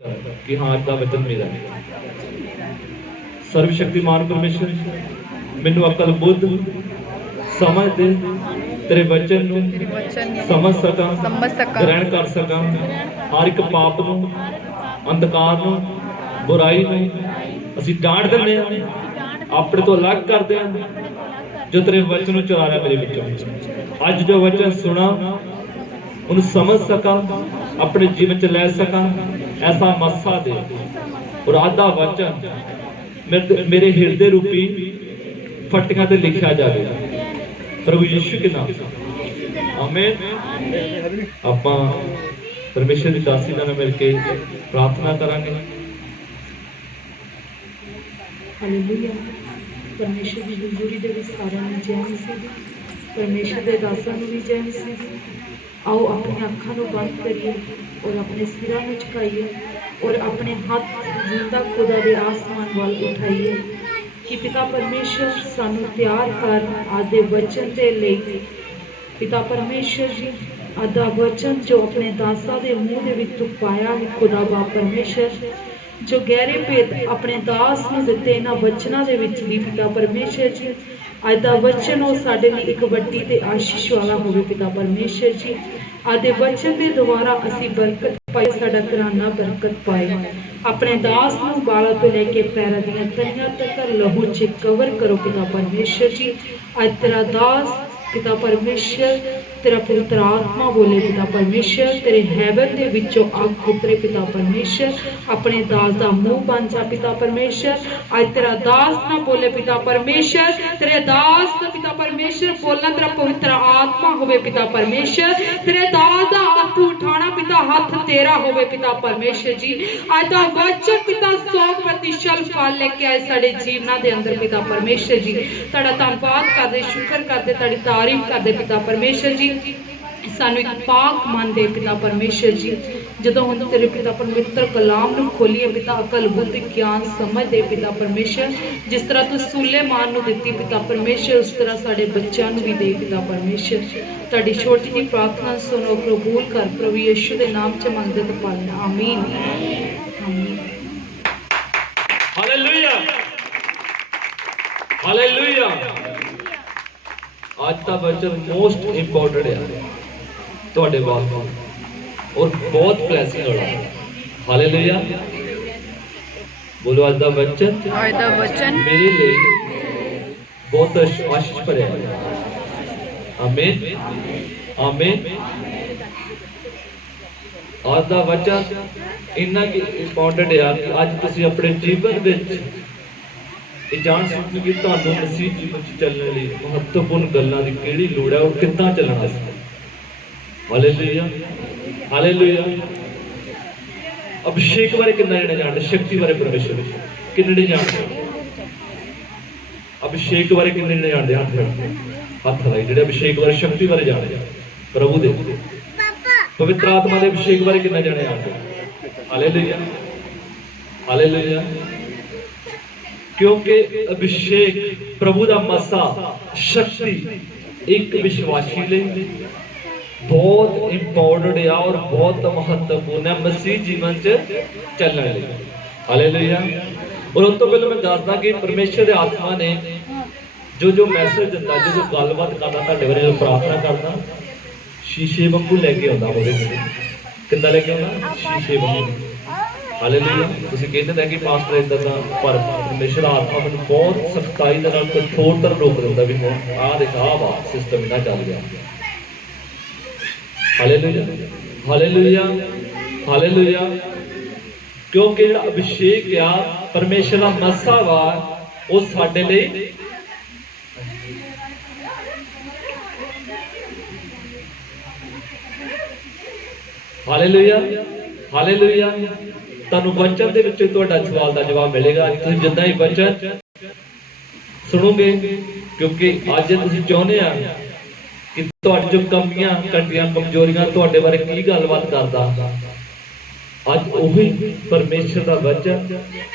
कि हाँ अज का वचन मेरा है। सर्वशक्तिमान परमेश्वर मैनू अकल बुद्ध समझ दे तेरे वचन नूं समझ सकां ग्रहण कर सकां। हर एक पाप नूं अंधकार नूं बुराई नूं असीं डांट दिंदे हां, अपने तो अलग करदे हां जो तेरे वचन नूं चुरा रहा मेरे विचों। अज जो वचन सुना उन्हें समझ सका अपने जीवन च लै सका, ऐसा मसा दे। और आधा वचन मेरे हृदय रूपी फटियां ते लिखा जाए प्रभु यीशु के नाम। आमीन। आपां परमेश्वर की दासी नाल मिल के प्रार्थना करांगे। हालेलुया। परमेश्वर की हजूरी दे विच सारिआं नूं जय मसीह दी। परमेश्वर के दासां नूं भी जय मसीह दी। आओ अपनी अखां नूं बंद करिए और अपने सिरां नूं झुकाइए और अपने हाथ जिंदा खुदा दे आसमान वाल उठाइए कि पिता परमेश्वर सानू तैयार कर आदे वचन दे लई। पिता परमेश्वर जी आदा वचन जो अपने दासा दे मुंह दे विच तू पाया है खुदा बाप परमेश्वर, जो गहरे भेद अपने दास नूं दिते इन्हां वचनां दे विच भी पिता परमेश्वर जी आदा वचन वो साडे लई एक वड्डी ते आशीष वाला होवे पिता परमेश्वर जी। आदे वचन दे द्वारा असीं बरकत पाए, साडा घराना बरकत पाए। अपने दास नूं बालां तो लैके पैरां दीआं तलियां तक लहू च कवर करो पिता परमेश्वर जी। अज तेरा दास पिता परमेश्वर तेरा पवित्र आत्मा बोले पिता परमेश्वर, तेरे हैवन दे विचों अग उतरे पिता परमेश्वर। अपने दास दा मुंह बन जा पिता परमेश्वर। अज तेरा दास ना बोले पिता परमेश्वर, तेरे दास ना पिता परमेश्वर बोलना तेरा पवित्र आत्मा होवे पिता परमेश्वर। तेरे दास दा हाथ उठाना पिता हाथ तेरा होवे पिता परमेश्वर जी। अज दा वचन पिता 100% फल लेके आए साडे जीवना दे अंदर पिता परमेश्वर जी। तुहाडा धन्नवाद करदे शुक्र करदे तुहाडी तारीफ करदे पिता परमेश्वर जी। सानू एक पाक मन दे पिता परमेश्वर जी। जदों हुण तेरे पिता पवित्र कलाम नूं खोलिए पिता अकल बुद्धि ज्ञान समझ दे पिता परमेश्वर। जिस तरह तू सुलेमान नूं दित्ती पिता परमेश्वर उस तरह साडे बच्चों नूं भी दे पिता परमेश्वर। तुहाडी छोटी जी प्रार्थना सुनो कबूल कर प्रभु यीशु दे नाम च मंगदे ते पालना आमीन आमीन। Hallelujah hallelujah. आज का वचन मोस्ट इंपॉर्टेंट है ਤੁਹਾਡੇ ਵਾਸਤੇ और बहुत ब्लैसिंग वाला है। हालेलुया बोलो। आज का वचन मेरे लिए बहुत आशीष भरिया है। आमीन आमीन। आज का वचन इन्ना कि इंपॉर्टेंट है कि आज तुसीं अपने जीवन विच ਇਹ ਜਾਣ ਸਕੋ ਕਿ ਤੁਹਾਨੂੰ ਮਸੀਹ ਜੀਵਨ ਚ ਚੱਲਣ ਲਈ ਮਹੱਤਵਪੂਰਨ ਗੱਲਾਂ ਦੀ ਕਿਹੜੀ ਲੋੜ ਹੈ ਔਰ ਕਿੱਦਾਂ ਚੱਲਣਾ ਹੈ। Hallelujah hallelujah. ਅਭਿਸ਼ੇਕ ਬਾਰੇ ਕਿੰਨਾ ਜਣੇ ਜਾਣਦੇ? ਸ਼ਕਤੀ ਬਾਰੇ ਪਰਮੇਸ਼ਰ ਕਿੰਨੇ ਜਣੇ ਜਾਣਦੇ? ਅਭਿਸ਼ੇਕ ਬਾਰੇ ਕਿੰਨੇ ਜਣੇ ਜਾਣਦੇ? ਹੱਥ ਲਾਈ ਜਿਹੜੇ ਅਭਿਸ਼ੇਕ ਬਾਰੇ ਸ਼ਕਤੀ ਬਾਰੇ ਜਾਣਦੇ ਪ੍ਰਭੂ ਦੇ ਪਵਿੱਤਰ ਆਤਮਾ ਦੇ ਅਭਿਸ਼ੇਕ ਬਾਰੇ ਕਿੰਨੇ ਜਣੇ ਜਾਣਦੇ? Hallelujah hallelujah. क्योंकि अभिषेक प्रभु का मसा शक्ति एक विश्वासी लिए बहुत इंपॉर्टेंट है और बहुत महत्वपूर्ण है मसीह जीवन च चलने लिए। हालेलुया। और उस तो पहले मैं दसदा कि परमेश्वर के आत्मा ने जो जो मैसेज दिता जो गलबात करना तुहाडे बारे जो प्रार्थना करना शीशे वांगू लेके आउंदा होवे। किंदा लेके आउंदा? शीशे वांगू। हालेलुया। तुसीं कहते कि पास्टर इदां दा पर परमेश्वर आत्मा मैनूं बहुत सख्ताई दे नाल कठोर तरह रोक दिंदा भी हुण आह देख आह वा सिस्टम इन्ना चल गया। Hallelujah hallelujah hallelujah. क्योंकि जिहड़ा अभिषेक आ परमेश्वर दा मसा वा वो साडे लई हालेलुया हालेलुया। ਤੁਹਾਨੂੰ ਵਚਨ ਦੇ ਵਿੱਚ ਤੁਹਾਡਾ ਸਵਾਲ ਦਾ ਜਵਾਬ ਮਿਲੇਗਾ ਤੁਸੀਂ ਜਿੱਦਾਂ ਹੀ ਵਚਨ ਸੁਣੋਗੇ। ਕਿਉਂਕਿ ਅੱਜ ਤੁਸੀਂ ਚਾਹੁੰਦੇ ਆ ਕਿ ਤੁਹਾਡੀ ਜੋ ਕਮੀਆਂ ਘਟੀਆਂ ਕਮਜ਼ੋਰੀਆਂ ਤੁਹਾਡੇ ਬਾਰੇ ਕੀ ਗੱਲਬਾਤ ਕਰਦਾ। ਅੱਜ ਉਹੀ ਪਰਮੇਸ਼ਰ ਦਾ ਵਚਨ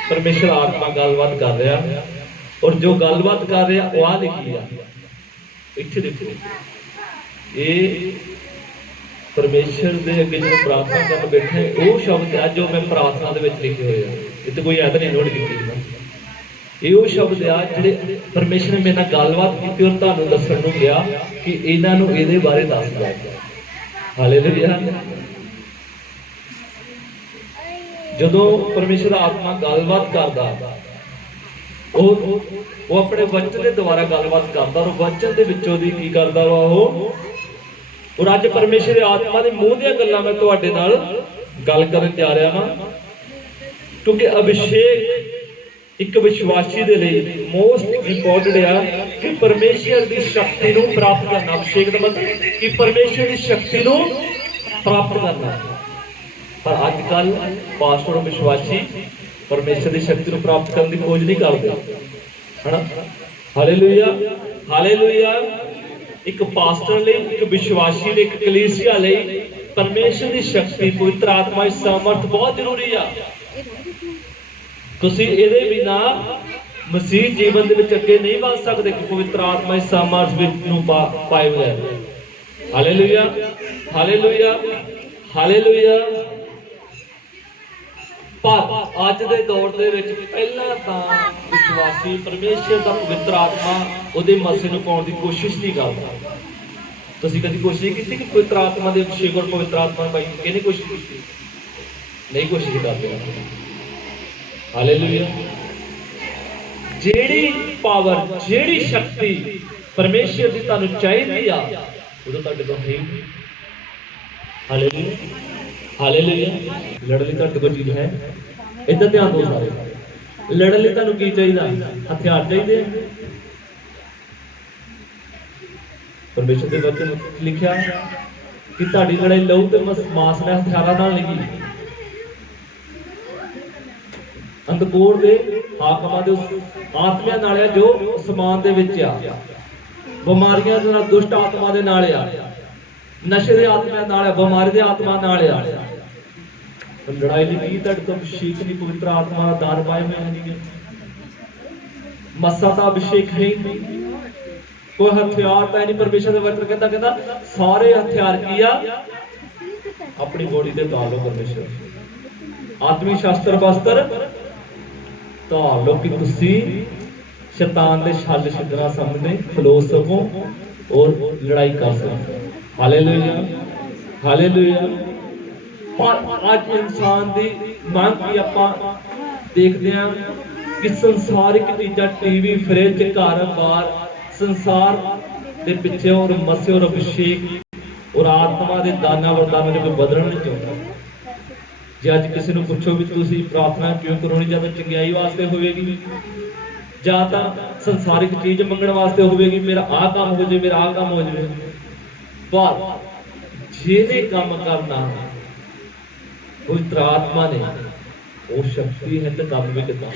ਪਰਮੇਸ਼ਰ ਆਤਮਾ ਗੱਲਬਾਤ ਕਰ ਰਿਹਾ ਔਰ ਜੋ ਗੱਲਬਾਤ ਕਰ ਰਿਹਾ ਉਹ ਆ ਲਿਖੀ ਆ ਇੱਥੇ ਦੇਖੋ। ਇਹ परमेश्वर दे अगे जो प्रार्थना करन बैठे वो शब्द है जो मैं प्रार्थना दे विच लिखे हुए हैं। इत्थे कोई ऐसा नहीं नोट कीती। ये वो शब्द आ जिहड़े परमेश्वर ने मेरे नाल गलबात कीती और तुहानूं दस्सण नूं किहा कि इन्हां नूं इहदे बारे दस दो। हालेलुया। जदों परमेश्वर आत्मा गलबात करदा वो अपने वचन के द्वारा गलबात करता और वचन के विचों दी की करता वा और अज परमेश्वर आत्मा के मूँह दी गल्लां मैं तुहाडे नाल गल करन जा रहा हां क्योंकि अभिषेक एक विश्वासी दे लई मोस्ट इंपोर्टेंट है कि परमेश्वर की शक्ति नूं प्राप्त करना। अभिषेक का मतलब कि परमेश्वर की शक्ति नूं प्राप्त करना। पर अजकल पास्टर विश्वासी परमेश्वर की शक्ति को प्राप्त करने की खोज नहीं करते है ना। Hallelujah hallelujah. एक पास्टर लिए, एक विश्वासी लिए, एक कलीसिया लिए परमेश्वर की शक्ति पवित्र आत्मा की सामर्थ बहुत जरूरी है। तुसीं इहदे बिना मसीह जीवन दे विच अगे नहीं बढ़ सकते कि पवित्र आत्मा की सामर्थ नूं पाए बगैर। Hallelujah hallelujah hallelujah. पर अज के दौर के पहला तो विश्वासी परमेश्वर का पवित्र आत्मा उहदे मसीह नूं पाउण दी कोशिश नहीं करता। तुसीं कदी कोशिश की कि पवित्र आत्मा के अभिषेक और पवित्र आत्मा पाई किहने कोशिश की? नहीं कोशिश करते। हालेलुया। जिहड़ी पावर जिहड़ी शक्ति परमेश्वर की तुहानूं चाहीदी आ उहदा तुहाडे कोल है ही। Hallelujah hallelujah. लड़न लई तुहाडे कोल चीज है। इधर ध्यान दो सारे। लड़न लई तुहानूं की चाहिए? हथियार चाहिए। परमेश्वर के वचन लिखिया कि तुहाडी लड़ाई लहू ते मांस ने हथियारां नाल नहीं। अंधकोर दे हाकमां दे आत्मियां नाल आ जो असमान दे विच आ, बीमारियां दे नाल दुष्ट आत्मा दे नाल आ, नशे दे आत्मा नाल, बीमारी दे आत्मा नाल आ। लड़ाई नहीं तुहाडे तो अभिषेक नहीं, पवित्र आत्मा का दान पाए हुए नहीं, मस्सा का अभिषेक है ही नहीं, कोई हथियार तो है नहीं। परमेश्वर का वचन कहता सारे हथियार की आ अपनी बॉडी से धार लो। परमेश्वर आत्मिक शास्त्र वस्त्र धार लो कि तुसी शैतान दे छल छिद्रां सामने खलो सको और लड़ाई कर सको। Hallelujah hallelujah. पर अज इंसान की मांग की आपां देखते हैं कि संसारिक चीज़ां टीवी फ्रिज घर बार संसार के पिछे और मसे और अभिषेक और आत्मा के दाना वरदाना जो कोई बदलना नहीं चाहता। जे अज किसी को पूछो भी तुसीं प्रार्थना क्यों करोनी, जां चंगियाई वास्ते होवेगी जां तां संसारिक चीज़ मंगण वास्ते होवेगी, मेरा आ काम हो जाए, मेरा आ काम हो जाए। पर जिहने काम करना पवित्र आत्मा ने वो शक्ति है तो काम भी कितना।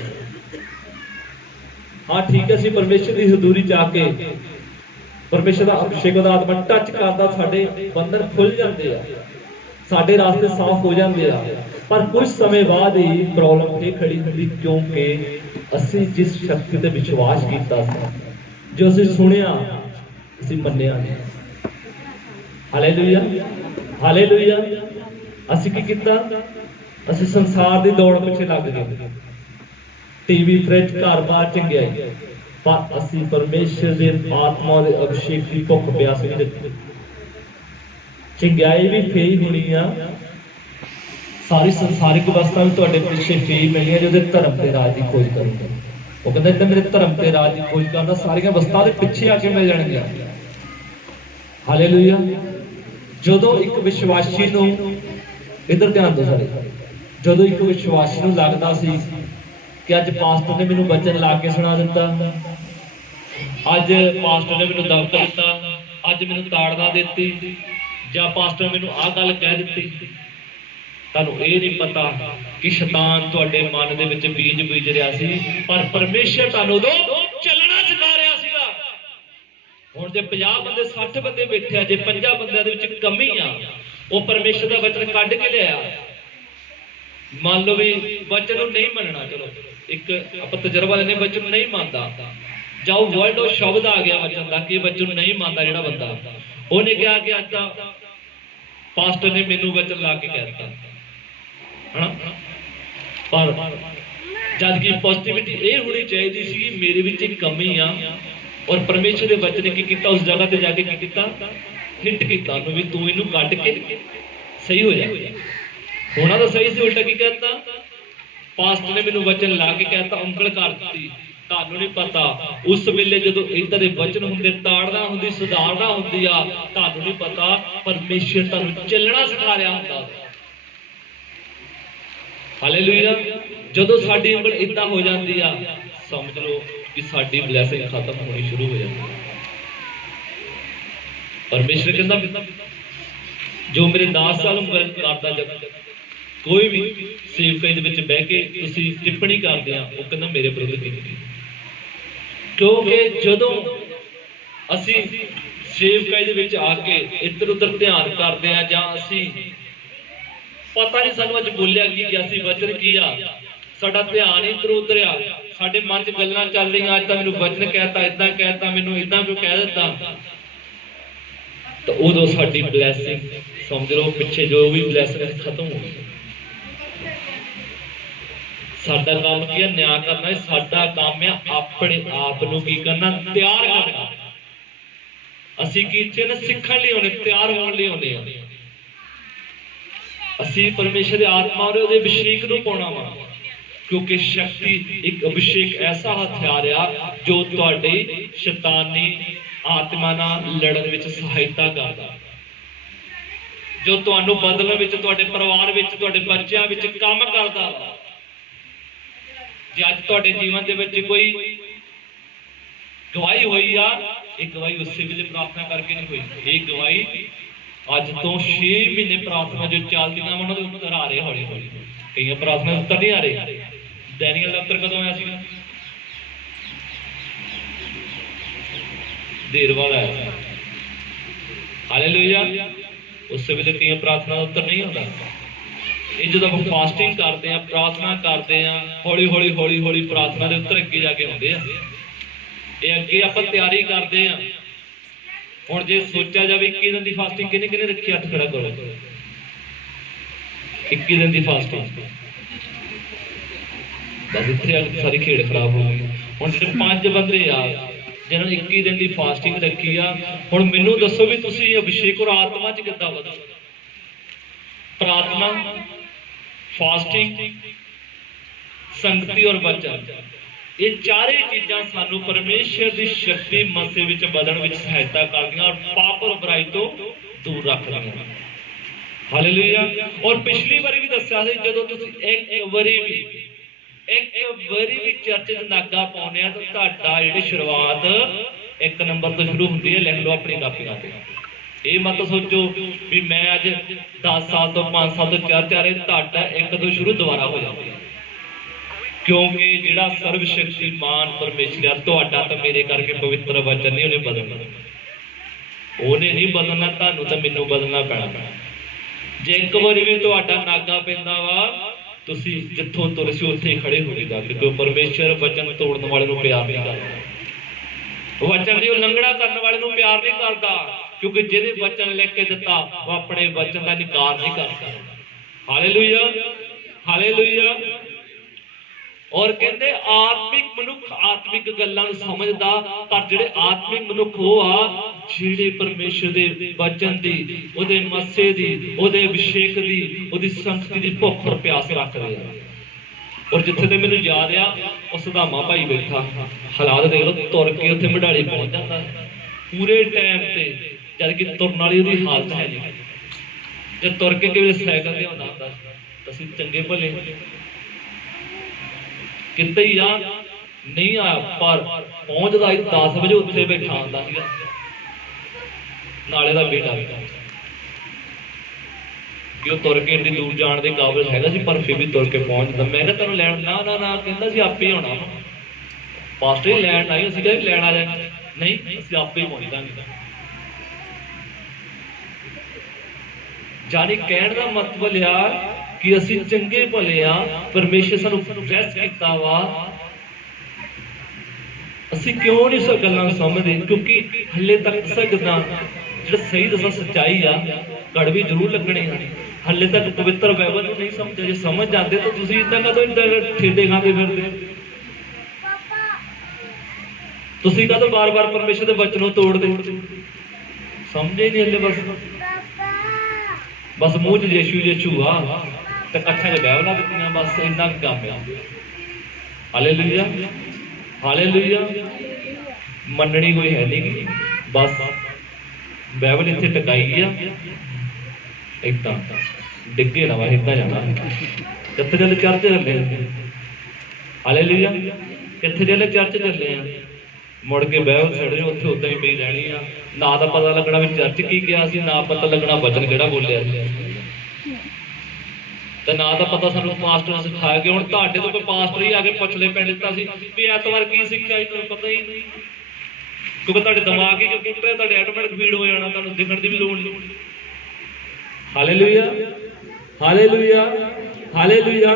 हाँ ठीक है, असीं परमेश्वर की हजूरी जाके परमेश्वर का अभिषेक का आत्मा टच करदा साडे बंधन खुल जाते हैं, साडे रास्ते साफ हो जाते हैं। पर कुछ समय बाद ही प्रॉब्लम फिर खड़ी होती क्योंकि असीं जिस शक्ति ते विश्वास किया जो असीं सुनिया असीं मन्निया नहीं। Hallelujah hallelujah. असीं की कीता? असीं संसार की दौड़ पिछे लग गए, टीवी फ्रिज घर बार चंगियाई, पर असीं परमेश्वर के आत्मा के अभिषेक की भुख प्यास नहीं रखी। चंगियाई भी फे होनी आ, सारी संसारिक वस्तां भी तुहाडे पिछे फे मिलनी जो धर्म के राज की खोज करूंगा। वो कहता इधर मेरे धर्म के राज की खोज करना, सारियां वस्तां दे पिछे आके मिल जाणगियां। हालेलुया। जदों एक विश्वासी नूं इधर ध्यान दो सारे, जदों एक विश्वासी नूं लगदा सी कि अज पास्टर ने मैनूं वचन ला के सुना दिता, अज पास्टर ने मैनूं दबका दिता, अज मैनूं ताड़ना दित्ती, जां पास्टर ने मैनूं आह गल कह दित्ती, तुहानूं इह नहीं पता कि शैतान तुहाडे मन दे विच बीज बीज रिहा सी, पर परमेश्वर तुहानूं उदों चलना सिखा रिहा सीगा। हुण जे 50 बंदे 60 बंदे बैठे आ, जे 50 बंदिਆਂ ਦੇ ਵਿੱਚ कमी आ, वो परमेश्वर का वचन कढ के लिया। मान लो भी वचन नहीं मनना, चलो एक आप तजर्बा लेने वचन नहीं मानता, जाओ वर्ल्ड और शब्द आ गया वचन का कि वचन नहीं मानता, जो बंदा उन्हें क्या कि अज ਪਾਸਟਰ ਨੇ ਮੈਨੂੰ ਵਚਨ ਲਾ ਕੇ ਕਹਿ ਦਿੱਤਾ ਹਨਾ, ਪਰ ਜਦ ਕਿ ਪੋਜ਼ਿਟਿਵਿਟੀ ਇਹ ਹੋਣੀ ਚਾਹੀਦੀ ਸੀ ਕਿ ਮੇਰੇ ਵਿੱਚ ਇੱਕ ਕਮੀ ਆ, ਔਰ ਪਰਮੇਸ਼ਰ ਦੇ ਵਚਨ ਨੇ ਕੀ ਕੀਤਾ, ਉਸ ਜਗ੍ਹਾ ਤੇ ਜਾ ਕੇ ਕੀ ਕੀਤਾ, ਹਿੱਟ ਕੀਤਾ ਉਹਨੂੰ ਵੀ ਤੂੰ ਇਹਨੂੰ ਕੱਢ ਕੇ ਸਹੀ ਹੋ ਜਾ। ਹੋਣਾ ਤਾਂ ਸਹੀ ਸੀ, ਉਲਟਾ ਕੀ ਕਹਿਤਾ, ਪਾਸਟਰ ਨੇ ਮੈਨੂੰ ਵਚਨ ਲਾ ਕੇ ਕਹਿਤਾ, ਉਂਗਲ ਕਰ ਦਿੱਤੀ। ਤੁਹਾਨੂੰ ਨਹੀਂ ਪਤਾ ਉਸ ਵੇਲੇ ਜਦੋਂ ਏਦਾਂ ਦੇ ਵਚਨ ਹੁੰਦੇ, ਤਾੜਨਾ ਹੁੰਦੀ, ਸੁਧਾਰਨਾ ਹੁੰਦੀ ਆ, ਤੁਹਾਨੂੰ ਨਹੀਂ ਪਤਾ ਪਰਮੇਸ਼ਰ ਤੁਹਾਨੂੰ ਚੱਲਣਾ ਸਿਖਾ ਰਿਹਾ ਹੁੰਦਾ। ਹਾਲੇਲੂਇਆ। ਜਦੋਂ ਸਾਡੀ ਉਂਗਲ ਏਦਾਂ ਹੋ ਜਾਂਦੀ ਆ, ਸਮਝ ਲਓ ਕਿ ਸਾਡੀ ਬਲੈਸਿੰਗ ਖਤਮ ਹੋਣੀ ਸ਼ੁਰੂ ਹੋ ਜਾਂਦੀ ਹੈ। ਪਰਮੇਸ਼ਰ ਕਹਿੰਦਾ ਜੋ ਮੇਰੇ 10 ਸਾਲ ਉਂਗਲ ਕਰਦਾ, ਜਦ ਕੋਈ ਵੀ ਸੇਵਕਾਈ ਦੇ ਵਿੱਚ ਬਹਿ ਕੇ ਤੁਸੀਂ ਟਿੱਪਣੀ ਕਰਦੇ ਆ, ਉਹ ਕਹਿੰਦਾ ਮੇਰੇ ਵਿਰੁੱਧ ਕੀਤੀ। ਕਿਉਂਕਿ ਜਦੋਂ ਅਸੀਂ ਸੇਵਕਾਈ ਦੇ ਵਿੱਚ ਆ ਕੇ ਇੱਧਰ ਉੱਧਰ ਧਿਆਨ ਕਰਦੇ ਆ, ਜਾਂ ਅਸੀਂ ਪਤਾ ਨਹੀਂ ਸਾਨੂੰ ਅੱਜ ਬੋਲਿਆ ਕੀ ਗਿਆ ਸੀ, ਵਚਨ ਕੀ ਆ, ਸਾਡਾ ਧਿਆਨ ਇੱਧਰ ਉੱਧਰ ਆ, ਸਾਡੇ ਮਨ 'ਚ ਗੱਲਾਂ ਚੱਲ ਰਹੀਆਂ, ਅੱਜ ਤਾਂ ਮੈਨੂੰ ਵਚਨ ਕਹਿਤਾ, ਏਦਾਂ ਕਹਿਤਾ, ਮੈਨੂੰ ਏਦਾਂ ਕਿਉਂ ਕਹਿ ਦਿੱਤਾ, ਤਾਂ ਉਦੋਂ ਸਾਡੀ ਬਲੈਸਿੰਗ ਸਮਝ ਲਓ ਪਿੱਛੇ ਜੋ ਵੀ ਬਲੈਸਿੰਗ ਖਤਮ ਹੋ ਗਈ। ਸਾਡਾ ਕੰਮ ਕੀ ਹੈ, ਨਿਆਂ ਕਰਨਾ। ਸਾਡਾ ਕੰਮ ਹੈ ਆਪਣੇ ਆਪ ਨੂੰ ਕੀ ਕਰਨਾ, ਤਿਆਰ ਕਰਨਾ। ਅਸੀਂ ਕੀਤੇ ਨਾ ਸਿੱਖਣ ਲਈ ਹੋਣੇ, ਤਿਆਰ ਹੋਣ ਲਈ ਹੋਣੇ ਆ। ਅਸੀਂ ਪਰਮੇਸ਼ਰ ਦੇ ਆਤਮਾ ਉਹਦੇ ਅਭਿਸ਼ੇਕ ਨੂੰ ਪਾਉਣਾ ਵਾ, ਕਿਉਂਕਿ ਸ਼ਕਤੀ ਇੱਕ ਅਭਿਸ਼ੇਕ ਐਸਾ ਹਥਿਆਰ ਆ ਜੋ ਤੁਹਾਡੇ ਸ਼ੈਤਾਨੀ ਆਤਮਾ ਨਾਲ ਲੜਨ ਵਿੱਚ ਸਹਾਇਤਾ ਕਰਦਾ, ਜੋ ਤੁਹਾਨੂੰ ਬਦਲਣ ਵਿੱਚ, ਤੁਹਾਡੇ ਪਰਿਵਾਰ ਵਿੱਚ, ਤੁਹਾਡੇ ਬੱਚਿਆਂ ਵਿੱਚ ਕੰਮ ਕਰਦਾ। ਜੇ ਅੱਜ ਤੁਹਾਡੇ ਜੀਵਨ ਦੇ ਵਿੱਚ ਕੋਈ ਗਵਾਹੀ ਹੋਈ ਆ, ਇਹ ਗਵਾਹੀ ਉਸੇ ਵੇਲੇ ਪ੍ਰਾਰਥਨਾ ਕਰਕੇ ਨਹੀਂ ਹੋਈ, ਇਹ ਗਵਾਹੀ ਅੱਜ ਤੋਂ 6 ਮਹੀਨੇ ਪ੍ਰਾਰਥਨਾ ਜੋ ਚੱਲਦੀਆਂ ਉਹਨਾਂ ਦੇ ਉੱਤਰ ਆ ਰਹੇ ਹੌਲੀ ਹੌਲੀ। ਕਈਆਂ ਪ੍ਰਾਰਥਨਾ ਉੱਤਰ ਨਹੀਂ ਆ ਰਹੇ। ਡੈਨੀਅਲ ਦਾ ਉੱਤਰ ਕਦੋਂ ਆਇਆ ਸੀਗਾ? ਦੇਰ ਬਾਅਦ ਆਇਆ। ਹਾਲੇਲੂਇਆ। ਉਸ ਵੇਲੇ ਕਈਆਂ ਪ੍ਰਾਰਥਨਾ ਦਾ ਉੱਤਰ ਨਹੀਂ ਹੁੰਦਾ। ਇਹ ਜਦੋਂ ਆਪਾਂ ਫਾਸਟਿੰਗ ਕਰਦੇ ਆ, ਪ੍ਰਾਰਥਨਾ ਕਰਦੇ ਆ, ਹੌਲੀ ਹੌਲੀ ਹੌਲੀ ਹੌਲੀ ਪ੍ਰਾਰਥਨਾ ਦੇ ਉੱਤਰ ਅੱਗੇ ਜਾ ਕੇ ਆਉਂਦੇ ਆ। ਇਹ ਅੱਗੇ ਆਪਾਂ ਤਿਆਰੀ ਕਰਦੇ ਆ। ਹੁਣ ਜੇ ਸੋਚਿਆ ਜਾਵੇ 21 ਦਿਨ ਦੀ ਫਾਸਟਿੰਗ ਕਿਹਨੇ ਕਿਹਨੇ ਰੱਖੀ, ਹੱਥ ਖੜਾ ਕਰੋ। 21 ਦਿਨ ਦੀ ਫਾਸਟਿੰਗ, ਬਸ ਇੱਥੇ ਸਾਰੀ ਖੇਡ ਖਰਾਬ ਹੋ ਗਈ। ਹੁਣ ਜਿਹੜੇ 5 ਬੰਦੇ ਆ ਜਿਹਨਾਂ ਨੇ 21 ਦਿਨ ਦੀ ਫਾਸਟਿੰਗ ਰੱਖੀ ਆ, ਹੁਣ ਮੈਨੂੰ ਦੱਸੋ ਵੀ ਤੁਸੀਂ ਅਭਿਸ਼ੇਕ ਔਰ ਆਤਮਾ 'ਚ ਕਿੱਦਾਂ ਵਧੋ? ਪ੍ਰਾਰਥਨਾ, ਫਾਸਟਿੰਗ, ਸੰਗਤੀ ਔਰ ਵਚਨ, ਇਹ ਚਾਰੇ ਚੀਜ਼ਾਂ ਸਾਨੂੰ ਪਰਮੇਸ਼ਰ ਦੀ ਸ਼ਕਤੀ ਮਸੇ ਵਿੱਚ ਵਧਣ ਵਿੱਚ ਸਹਾਇਤਾ ਕਰਦੀਆਂ ਔਰ ਪਾਪ ਔਰ ਬੁਰਾਈ ਤੋਂ ਦੂਰ ਰੱਖਦੀਆਂ। ਹਾਲੇਲੂਇਆ। ਔਰ ਪਿਛਲੀ ਵਾਰੀ ਵੀ ਦੱਸਿਆ ਸੀ, ਜਦੋਂ ਤੁਸੀਂ ਇੱਕ ਵਾਰੀ ਵੀ ਚਰਚ 'ਚ ਨਾਗਾ ਪਾਉਂਦੇ ਆ ਤਾਂ ਤੁਹਾਡਾ ਜਿਹੜੀ ਸ਼ੁਰੂਆਤ 1 ਨੰਬਰ ਤੋਂ ਸ਼ੁਰੂ ਹੁੰਦੀ ਹੈ। ਲਿਖ ਲਓ ਆਪਣੀ ਕਾਪੀਆਂ ਤੇ। ਇਹ ਮਤ ਸੋਚੋ ਵੀ ਮੈਂ ਅੱਜ 10 ਸਾਲ ਤੋਂ 5 ਸਾਲ ਤੋਂ ਚਰਚ ਆ ਰਹੇ, ਤੁਹਾਡਾ 1 ਤੋਂ ਸ਼ੁਰੂ ਦੁਬਾਰਾ ਹੋ ਜਾਂਦਾ, ਕਿਉਂਕਿ ਜਿਹੜਾ ਸਰਵ ਸ਼ਕਤੀਮਾਨ ਪਰਮੇਸ਼ਰ ਆ, ਤੁਹਾਡਾ ਤਾਂ ਮੇਰੇ ਕਰਕੇ ਪਵਿੱਤਰ ਵਚਨ ਨਹੀਂ ਉਹਨੇ ਬਦਲਣਾ, ਉਹਨੇ ਨਹੀਂ ਬਦਲਣਾ, ਤੁਹਾਨੂੰ ਤਾਂ ਮੈਨੂੰ ਬਦਲਣਾ ਪੈਣਾ। ਜੇ ਇੱਕ ਵਾਰੀ ਵੀ ਤੁਹਾਡਾ ਨਾਗਾ ਪੈਂਦਾ ਵਾ, ਤੁਸੀਂ ਜਿੱਥੋਂ ਤੁਰੇ ਸੀ ਉੱਥੇ ਹੀ ਖੜੇ ਹੋ ਜਾਈਦਾ, ਕਿਉਂਕਿ ਪਰਮੇਸ਼ਰ ਵਚਨ ਤੋੜਨ ਵਾਲੇ ਨੂੰ ਪਿਆਰ ਨਹੀਂ ਕਰਦਾ। ਵਚਨ ਦੀ ਉਲੰਘਣਾ ਕਰਨ ਵਾਲੇ ਨੂੰ ਪਿਆਰ ਨਹੀਂ ਕਰਦਾ, ਕਿਉਂਕਿ ਜਿਹਨੇ ਵਚਨ ਲਿਖ ਕੇ ਦਿੱਤਾ ਉਹ ਆਪਣੇ ਵਚਨ ਦਾ ਇਨਕਾਰ ਨਹੀਂ ਕਰਦਾ। Hallelujah, hallelujah. ਔਰ ਕਹਿੰਦੇ ਆਤਮਿਕ ਮਨੁੱਖ ਆਤਮਿਕ ਗੱਲਾਂ ਨੂੰ ਸਮਝਦਾ, ਪਰ ਜਿਹੜੇ ਆਤਮਿਕ ਮਨੁੱਖ ਉਹ ਆ ਜਿਹੜੇ ਪਰਮੇਸ਼ਰ ਦੇ ਵਚਨ ਦੀ, ਉਹਦੇ ਮੱਸੇ ਦੀ, ਉਹਦੇ ਅਭਿਸ਼ੇਕ ਦੀ, ਉਹਦੀ ਸੰਗਤੀ ਦੀ ਭੁੱਖ ਔਰ ਪਿਆਸ ਰੱਖਦੇ ਆ। ਔਰ ਜਿੱਥੇ ਤੇ ਮੈਨੂੰ ਯਾਦ ਆ, ਉਹ ਸੁਦਾਮਾ ਭਾਈ ਬੈਠਾ, ਹਾਲਾਤ ਦੇਖ ਲਓ, ਤੁਰ ਕੇ ਉੱਥੇ ਮਢਾਲੀ ਪਹੁੰਚ ਜਾਂਦਾ ਪੂਰੇ ਟਾਈਮ ਤੇ, ਜਦ ਕਿ ਤੁਰਨ ਵਾਲੀ ਉਹਦੀ ਹਾਲਤ ਹੈ ਨਹੀਂ। ਜੇ ਤੁਰ ਕੇ ਕਿਵੇਂ ਸਾਈਕਲ ਤੇ ਆਉਂਦਾ ਹੁੰਦਾ, ਅਸੀਂ ਚੰਗੇ ਭਲੇ ਕਿਤੇ ਹੀ ਆ ਨਹੀਂ ਆਇਆ, ਪਰ ਪਹੁੰਚਦਾ 10 ਵਜੇ ਉੱਥੇ ਬੈਠਾ ਹੁੰਦਾ ਸੀਗਾ, ਨਾਲੇ ਦਾ ਬੇਟਾ ਕਿ ਉਹ ਤੁਰ ਕੇ ਇੰਨੀ ਦੂਰ ਜਾਣ ਦੇ ਕਾਬਿਲ ਹੈਗਾ ਸੀ, ਪਰ ਫਿਰ ਵੀ ਤੁਰ ਕੇ ਪਹੁੰਚਦਾ। ਮੈਂ ਕਿਹਾ ਤੈਨੂੰ ਲੈਣ ਨਾ ਨਾ ਨਾ ਕਹਿੰਦਾ ਸੀ ਆਪੇ ਹੀ ਆਉਣਾ, ਪਾਸਟਰ ਹੀ ਲੈਣ ਆਈ, ਅਸੀਂ ਕਹਿੰਦੇ ਲੈਣ ਆ ਜਾਣਾ, ਨਹੀਂ ਅਸੀਂ ਆਪੇ ਹੀ ਪਹੁੰਚ ਜਾਵਾਂਗੇ। ਜਾਨੀ ਕਹਿਣ ਦਾ ਮਤਲਬ ਆ ਕਿ ਅਸੀਂ ਚੰਗੇ ਭਲੇ ਆ, ਪਰਮੇਸ਼ਰ ਸਾਨੂੰ ਬਲੈਸ ਕੀਤਾ ਵਾ, ਅਸੀਂ ਕਿਉਂ ਨਹੀਂ ਸਭ ਗੱਲਾਂ ਸਮਝਦੇ? ਕਿਉਂਕਿ ਹਲੇ ਤੱਕ ਸਭ ਗੱਲਾਂ ਜਿਹੜਾ ਸਹੀ ਦੱਸਾਂ ਸੱਚਾਈ ਆ, कड़वी जरूर लगनी है। हले तक पवित्र बाइबल नहीं समझे, जे समझ जाते तो तुसीं इदां कदों ठेडे खाते फिरदे? तुसीं कदों बार बार परमेश्वर के वचन नूं तोड़दे? समझे ही नहीं हले। बस मूँह च यीशु यीशु आ ते कच्छा च बाइबलां दित्तियां, बस इन्ना काम आ। Hallelujah hallelujah. मननी कोई है नहीं, बस बाइबल इत्थे टकाई आ, इदां डिगे ना वाहे इदां जाना। कित्थे चले? चर्च चले। हालेलुया। कित्थे चले? चर्च चले आ। मुड़ के बाइबल छड़े उत्थे उदां ही पई रहनी आ। ना तो पता लगना भी चर्च की गया सी, ना पता लगना वचन किहड़ा बोलिया, ते ना तो पता सानूं पास्टर ने सिखाया कि हुण तुहाडे तो कोई पास्टर ही आके पुछ ले पिंड दित्ता सी भी ऐतवार की सिੱਖਿਆ ही तुहानूं पता ही नहीं, क्योंकि तुहाडे दिमाग ही जो टुੱਟੇ तुहाडे ऑटोमैटिक फीड हो जाना, तुहानूं दिखण दी भी लोड़ नहीं। Hallelujah hallelujah hallelujah.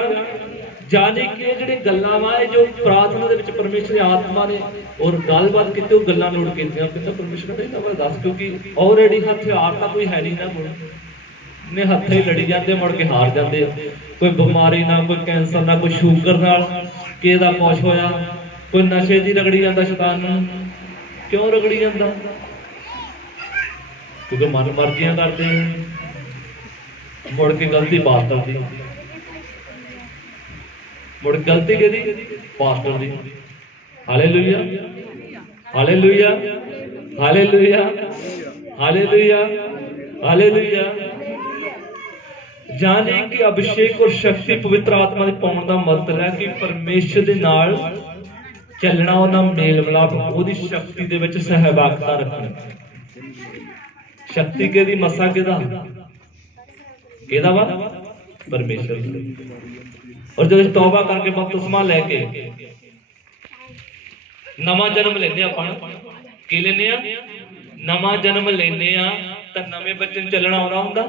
जाने कि ਜਿਹੜੀ ਗੱਲਾਂ ਵਾ ਇਹ ਜੋ ਪ੍ਰਾਰਥਨਾ ਦੇ ਵਿੱਚ ਪਰਮੇਸ਼ਰ ਦੀ ਆਤਮਾ ਨੇ ਔਰ ਗੱਲਬਾਤ ਕੀਤੀ, ਉਹ ਗੱਲਾਂ ਨੋਟ ਕੀਤੀਆਂ। ਕਿਤੇ ਪਰਮੇਸ਼ਰ ਕਹਿੰਦਾ ਇਹਨਾਂ ਬਾਰੇ ਦੱਸ, ਕਿਉਂਕਿ ਆਲਰੇਡੀ ਹਥਿਆਰ ਤਾਂ ਕੋਈ ਹੈ ਨਹੀਂ ਨਾ ਕੋਲ, ਨੇ ਹੱਥੇ ਹੀ ਲੜੀ ਜਾਂਦੇ, ਮੁੜ ਕੇ ਹਾਰ ਜਾਂਦੇ ਆ। ਕੋਈ ਬਿਮਾਰੀ ਨਾ, ਕੋਈ ਕੈਂਸਰ ਨਾ, ਕੋਈ ਸ਼ੂਗਰ ਨਾਲ ਕਿਸੇ ਦਾ ਕੁਛ ਹੋਇਆ, ਕੋਈ ਨਸ਼ੇ ਦੀ ਰਗੜੀ ਜਾਂਦਾ ਸ਼ੈਤਾਨ ਨੂੰ। ਕਿਉਂ ਰਗੜੀ ਜਾਂਦਾ? ਕਿਉਂਕਿ ਮਨ ਮਰਜ਼ੀਆਂ ਕਰਦੇ ਮੁੜ ਕੇ ਗਲਤੀ ਪਾਸਟਰ ਦੀ, ਮੁੜ ਗਲਤੀ ਕਿਹਦੀ? ਪਾਸਟਰ ਦੀ। Hallelujah hallelujah hallelujah hallelujah hallelujah. ਜਾਣੇ ਕਿ ਅਭਿਸ਼ੇਕ ਔਰ ਸ਼ਕਤੀ ਪਵਿੱਤਰ ਆਤਮਾ ਦੇ ਪਾਉਣ ਦਾ ਮਤਲਬ ਹੈ ਕਿ ਪਰਮੇਸ਼ਰ ਦੇ ਨਾਲ ਚੱਲਣਾ, ਉਹਨਾਂ ਮੇਲ ਮਿਲਾਪ, ਉਹਦੀ ਸ਼ਕਤੀ ਦੇ ਵਿੱਚ ਸਹਿਭਾਗਤਾ ਰੱਖਣੀ। ਸ਼ਕਤੀ ਕਿਹਦੀ? ਮੱਸਾ ਕਿਹਦਾ? ਕਿਹਦਾ ਵਾ? ਪਰਮੇਸ਼ਰ ਦੀ। ਔਰ ਜਦੋਂ ਤੌਬਾ ਕਰਕੇ ਬਪਤਿਸਮਾ ਲੈ ਕੇ ਨਵਾਂ ਜਨਮ ਲੈਂਦੇ ਆਪਾਂ, ਕੀ ਲੈਂਦੇ ਆ? ਨਵਾਂ ਜਨਮ ਲੈਂਦੇ ਆ, ਤਾਂ ਨਵੇਂ ਬੱਚੇ ਨੂੰ ਚੱਲਣਾ ਆਉਂਦਾ ਹੁੰਦਾ?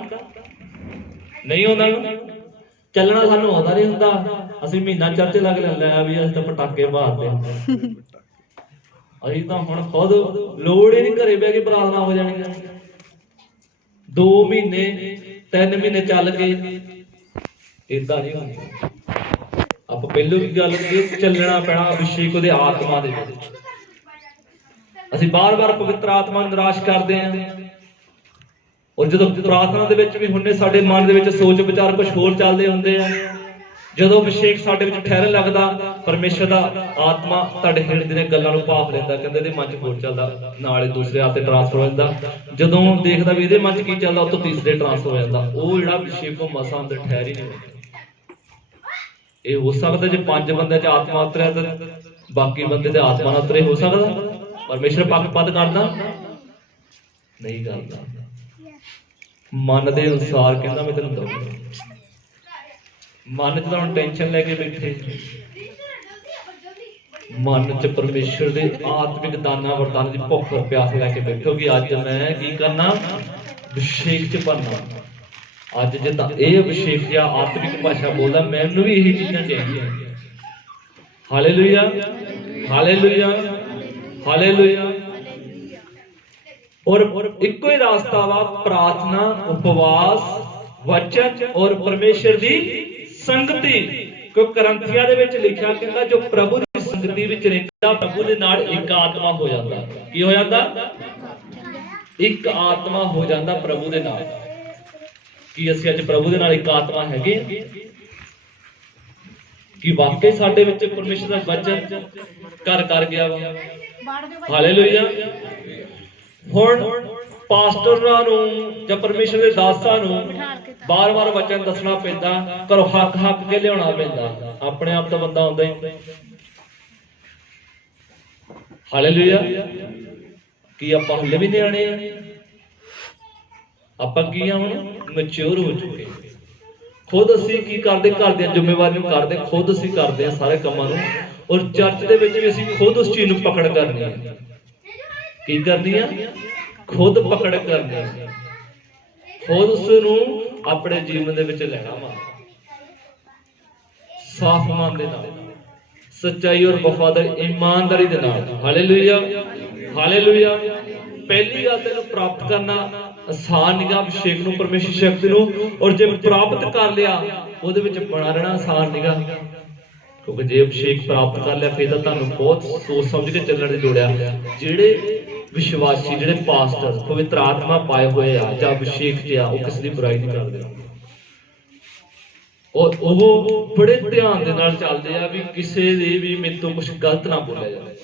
ਨਹੀਂ ਆਉਂਦਾ। ਚੱਲਣਾ ਸਾਨੂੰ ਆਉਂਦਾ ਨਹੀਂ ਹੁੰਦਾ। ਅਸੀਂ ਮਹੀਨਾ ਚਰਚ ਲੱਗ ਲੈਂਦਾ ਵੀ ਅਸੀਂ ਤਾਂ ਪਟਾਕੇ ਮਾਰਦੇ, ਅਸੀਂ ਤਾਂ ਹੁਣ ਖੁਦ ਲੋੜ ਹੀ ਨਹੀਂ, ਘਰੇ ਬਹਿ ਕੇ ਪ੍ਰਾਰਥਨਾ ਹੋ ਜਾਣੀਆਂ। 2 ਮਹੀਨੇ 3 ਮਹੀਨੇ ਚੱਲ ਕੇ ਏਦਾਂ ਨਹੀਂ ਹੁੰਦਾ। ਆਪਾਂ ਪਹਿਲੋਂ ਵੀ ਗੱਲ ਕਰੀਏ, ਚੱਲਣਾ ਪੈਣਾ ਅਭਿਸ਼ੇਕ ਉਹਦੇ ਆਤਮਾ ਦੇ ਵਿੱਚ। ਅਸੀਂ ਬਾਰ-ਬਾਰ ਪਵਿੱਤਰ ਆਤਮਾ ਨੂੰ ਨਿਰਾਸ਼ ਕਰਦੇ ਹਾਂ, ਔਰ ਜਦੋਂ ਪ੍ਰਾਰਥਨਾ ਦੇ ਵਿੱਚ ਵੀ ਹੁੰਨੇ, ਸਾਡੇ ਮਨ ਦੇ ਵਿੱਚ ਸੋਚ ਵਿਚਾਰ ਕੁਝ ਹੋਰ ਚੱਲਦੇ ਹੁੰਦੇ ਆ। ਜਦੋਂ ਅਭਿਸ਼ੇਕ ਸਾਡੇ ਵਿੱਚ ਠਹਿਰਨ ਲੱਗਦਾ, ਪਰਮੇਸ਼ਰ ਦਾ ਆਤਮਾ ਤੁਹਾਡੇ ਹਿਰਦੇ ਦੀਆਂ ਗੱਲਾਂ ਨੂੰ ਭਾਫ ਲੈਂਦਾ। ਕਹਿੰਦੇ ਇਹਦੇ ਮਨ 'ਚ ਹੋਰ ਚੱਲਦਾ, ਨਾਲੇ ਦੂਸਰੇ ਹੱਥ ਤੇ ਟ੍ਰਾਂਸਫਰ ਹੋ ਜਾਂਦਾ। ਜਦੋਂ ਦੇਖਦਾ ਵੀ ਇਹਦੇ ਮਨ 'ਚ ਕੀ ਚੱਲਦਾ, ਉਹ ਤੋਂ ਤੀਸਰੇ ਟ੍ਰਾਂਸਫਰ ਹੋ ਜਾਂਦਾ। ਉਹ ਜਿਹੜਾ ਅਭਿਸ਼ੇਕ ਉਹ ਮਸਾਂ ਅੰਦਰ ਠਹਿਰ ਹੀ ਨਹੀਂ ਹੁੰਦਾ। ਇਹ ਹੋ ਸਕਦਾ ਜੇ 5 ਬੰਦਿਆਂ 'ਚ ਆਤਮਾ ਉਤਰਿਆ ਤਾਂ ਬਾਕੀ ਬੰਦੇ ਤੇ ਆਤਮਾ ਨਾ ਉਤਰੇ, ਹੋ ਸਕਦਾ। ਪਰਮੇਸ਼ਰ ਪੱਖਪਾਤ ਕਰਦਾ ਨਹੀਂ ਕਰਦਾ। ਮਨ ਦੇ ਅਨੁਸਾਰ ਕਹਿੰਦਾ ਮੈਂ ਤੈਨੂੰ ਦਊਂਗਾ। ਮਨ 'ਚ ਤਾਂ ਹੁਣ ਟੈਨਸ਼ਨ ਲੈ ਕੇ ਬੈਠੇ, ਮਨ 'ਚ ਪਰਮੇਸ਼ਰ ਦੇ ਆਤਮਿਕ ਦਾਨਾਂ ਵਰਦਾਨਾਂ ਦੀ ਭੁੱਖ ਪਿਆਸ ਲੈ ਕੇ ਬੈਠੋ ਕਿ ਅੱਜ ਮੈਂ ਕੀ ਕਰਨਾ? ਅਭਿਸ਼ੇਕ 'ਚ ਭਰਨਾ। ਅੱਜ ਜੇ ਤਾਂ ਇਹ ਅਭਿਸ਼ੇਕ ਜਾਂ ਆਤਮਿਕ ਭਾਸ਼ਾ ਬੋਲਦਾ, ਮੈਨੂੰ ਵੀ ਇਹੀ ਚੀਜ਼ਾਂ ਚਾਹੀਦੀਆਂ। Hallelujah hallelujah hallelujah. ਔਰ ਇੱਕੋ ਹੀ ਰਾਸਤਾ ਵਾ, ਪ੍ਰਾਰਥਨਾ, ਉਪਵਾਸ, ਵਚਨ ਔਰ ਪਰਮੇਸ਼ਰ ਦੀ ਸੰਗਤੀ। ਕਿਉਂ ਕਰੰਥੀਆਂ ਦੇ ਵਿੱਚ ਲਿਖਿਆ ਕਹਿੰਦਾ ਜੋ ਪ੍ਰਭੂ ਦੀ ਸੰਗਤੀ ਵਿੱਚ ਰਹਿੰਦਾ, ਪ੍ਰਭੂ ਦੇ ਨਾਲ ਇੱਕ ਆਤਮਾ ਹੋ ਜਾਂਦਾ। ਕੀ ਹੋ ਜਾਂਦਾ? ਇੱਕ ਆਤਮਾ ਹੋ ਜਾਂਦਾ ਪ੍ਰਭੂ ਦੇ ਨਾਲ। ਕੀ ਅਸੀਂ ਅੱਜ ਪ੍ਰਭੂ ਦੇ ਨਾਲ ਇੱਕ ਆਤਮਾ ਹੈਗੇ? ਕਿ ਵਾਕਈ ਸਾਡੇ ਵਿੱਚ ਪਰਮੇਸ਼ਰ ਦਾ ਵਚਨ ਘਰ ਕਰ ਗਿਆ ਵਾ? ਹਾਲੇਲੂਇਆ। ਹੁਣ ਪਾਸਟਰਾਂ ਨੂੰ ਜਾਂ ਪਰਮੇਸ਼ਰ ਦੇ ਦਾਸਾਂ ਨੂੰ ਬਾਰ-ਬਾਰ ਵਚਨ ਦੱਸਣਾ ਪੈਂਦਾ, ਘਰੋਂ ਹੱਕ ਕੇ ਲਿਆਉਣਾ ਪੈਂਦਾ। ਆਪਣੇ ਆਪ ਤਾਂ ਬੰਦਾ ਆਉਂਦਾ ਹੀ। ਹਾਲੇਲੂਇਆ। ਕੀ ਆਪਾਂ ਹਲੇ ਵੀ ਨਿਆਣੇ ਆ? ਆਪਾਂ ਕੀ ਆ? ਹੁਣ ਮੈਚੁਰ ਹੋ ਚੁੱਕੇ। ਖੁਦ ਅਸੀਂ ਕੀ ਕਰਦੇ? ਘਰ ਦੀਆਂ ਜ਼ਿੰਮੇਵਾਰੀਆਂ ਨੂੰ ਕਰਦੇ, ਖੁਦ ਅਸੀਂ ਕਰਦੇ ਆ ਸਾਰੇ ਕੰਮਾਂ ਨੂੰ। ਔਰ ਚਰਚ ਦੇ ਵਿੱਚ ਵੀ ਅਸੀਂ ਖੁਦ ਉਸ ਚੀਜ਼ ਨੂੰ ਪਕੜ ਕਰਨੀ ਹੈ। ਕੀ ਕਰਨੀ ਆ? ਖੁਦ ਪਕੜ ਕਰਨੀ ਹੈ। ਖੁਦ ਉਸ ਨੂੰ ਆਪਣੇ ਜੀਵਨ ਦੇ ਵਿੱਚ ਲੈਣਾ ਵਾ, ਸਾਫ਼ ਮਨ ਦੇ ਨਾਲ, ਸੱਚਾਈ ਔਰ ਵਫਾਦਾਰੀ, ਇਮਾਨਦਾਰੀ ਦੇ ਨਾਲ। Hallelujah hallelujah. ਪਹਿਲੀ ਗੱਲ ਤੈਨੂੰ ਪ੍ਰਾਪਤ ਕਰਨਾ ਆਸਾਨ ਨਿਗਾ ਅਭਿਸ਼ੇਕ ਨੂੰ, ਪਰਮੇਸ਼ਰ ਸ਼ਕਤੀ ਨੂੰ। ਔਰ ਜੇ ਪ੍ਰਾਪਤ ਕਰ ਲਿਆ ਉਹਦੇ ਵਿੱਚ ਬਣਾ ਰਹਿਣਾ ਆਸਾਨ ਨਿਗਾ, ਕਿਉਂਕਿ ਜੇ ਅਭਿਸ਼ੇਕ ਪ੍ਰਾਪਤ ਕਰ ਲਿਆ ਫਿਰ ਤਾਂ ਤੁਹਾਨੂੰ ਬਹੁਤ ਸੋਚ ਸਮਝ ਕੇ ਚੱਲਣ ਦੀ ਲੋੜ ਆ। ਜਿਹੜੇ ਵਿਸ਼ਵਾਸੀ, ਜਿਹੜੇ ਪਾਸਟਰ ਪਵਿੱਤਰ ਆਤਮਾ ਪਾਏ ਹੋਏ ਆ ਜਾਂ ਅਭਿਸ਼ੇਕ ਤੇ ਆ, ਉਹ ਕਿਸੇ ਦੀ ਬੁਰਾਈ ਨਹੀਂ ਕਰਦੇ, ਔਰ ਉਹ ਬੜੇ ਧਿਆਨ ਦੇ ਨਾਲ ਚੱਲਦੇ ਆ ਵੀ ਕਿਸੇ ਦੇ ਵੀ ਮੇਰੇ ਤੋਂ ਕੁਝ ਗਲਤ ਨਾ ਬੋਲਿਆ ਜਾਵੇ,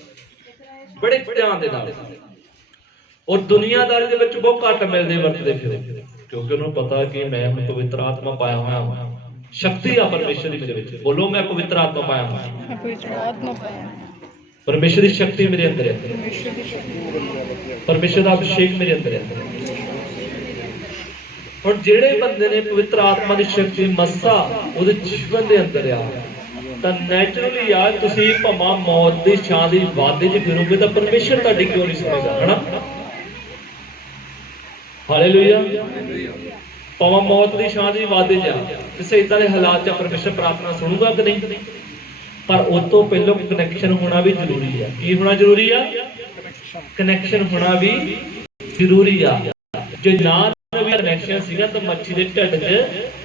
ਬੜੇ ਧਿਆਨ ਦੇ ਨਾਲ। ਔਰ ਦੁਨੀਆਦਾਰੀ ਦੇ ਵਿੱਚ ਬਹੁਤ ਘੱਟ ਮਿਲਦੇ ਵਰਤਦੇ ਫਿਰ, ਕਿਉਂਕਿ ਉਹਨੂੰ ਪਤਾ ਕਿ ਮੈਂ ਪਵਿੱਤਰ ਆਤਮਾ ਪਾਇਆ ਹੋਇਆ ਹਾਂ, ਸ਼ਕਤੀ ਆ ਪਰਮੇਸ਼ਰ ਦੀ ਮੇਰੇ ਵਿੱਚ। ਬੋਲੋ, ਮੈਂ ਪਵਿੱਤਰ ਆਤਮਾ ਪਾਇਆ ਹਾਂ, ਪਰਮੇਸ਼ਰ ਦੀ ਸ਼ਕਤੀ ਮੇਰੇ ਅੰਦਰ ਹੈ, ਪਰਮੇਸ਼ਰ ਦਾ ਅਭਿਸ਼ੇਕ ਮੇਰੇ ਅੰਦਰ ਹੈ। ਹੁਣ ਜਿਹੜੇ ਬੰਦੇ ਨੇ ਪਵਿੱਤਰ ਆਤਮਾ ਦੀ ਸ਼ਕਤੀ ਮੱਸਾ ਉਹਦੇ ਜੀਵਨ ਦੇ ਅੰਦਰ ਆ, ਤਾਂ ਨੈਚੁਰਲੀ ਆ ਤੁਸੀਂ ਭਾਵੇਂ ਮੌਤ ਦੀ ਛਾਂ ਦੀ ਵਾਦੇ 'ਚ ਫਿਰੋਗੇ ਤਾਂ ਪਰਮੇਸ਼ਰ ਤੁਹਾਡੀ ਕਿਉਂ ਨਹੀਂ ਸੁਣੇਗਾ, ਹਨਾ? ਹਾਲੇਲੂਇਆ। ਭਾਵੇਂ ਮੌਤ ਦੀ ਛਾਂ ਦੀ ਵਾਦੇ 'ਚ ਕਿਸੇ ਇਦਾਂ ਦੇ ਹਾਲਾਤ 'ਚ ਪਰਮੇਸ਼ਰ ਪ੍ਰਾਰਥਨਾ ਸੁਣੂਗਾ ਕਿ ਨਹੀਂ? ਪਰ ਉਸ ਤੋਂ ਪਹਿਲਾਂ ਕਨੈਕਸ਼ਨ ਹੋਣਾ ਵੀ ਜ਼ਰੂਰੀ ਆ। ਕੀ ਹੋਣਾ ਜ਼ਰੂਰੀ ਆ? ਕਨੈਕਸ਼ਨ ਹੋਣਾ ਵੀ ਜ਼ਰੂਰੀ ਆ। ਜੇ ਨਾ ਵੀ ਕਨੈਕਸ਼ਨ ਸੀਗਾ ਤਾਂ ਮੱਛੀ ਦੇ ਢਿੱਡ 'ਚ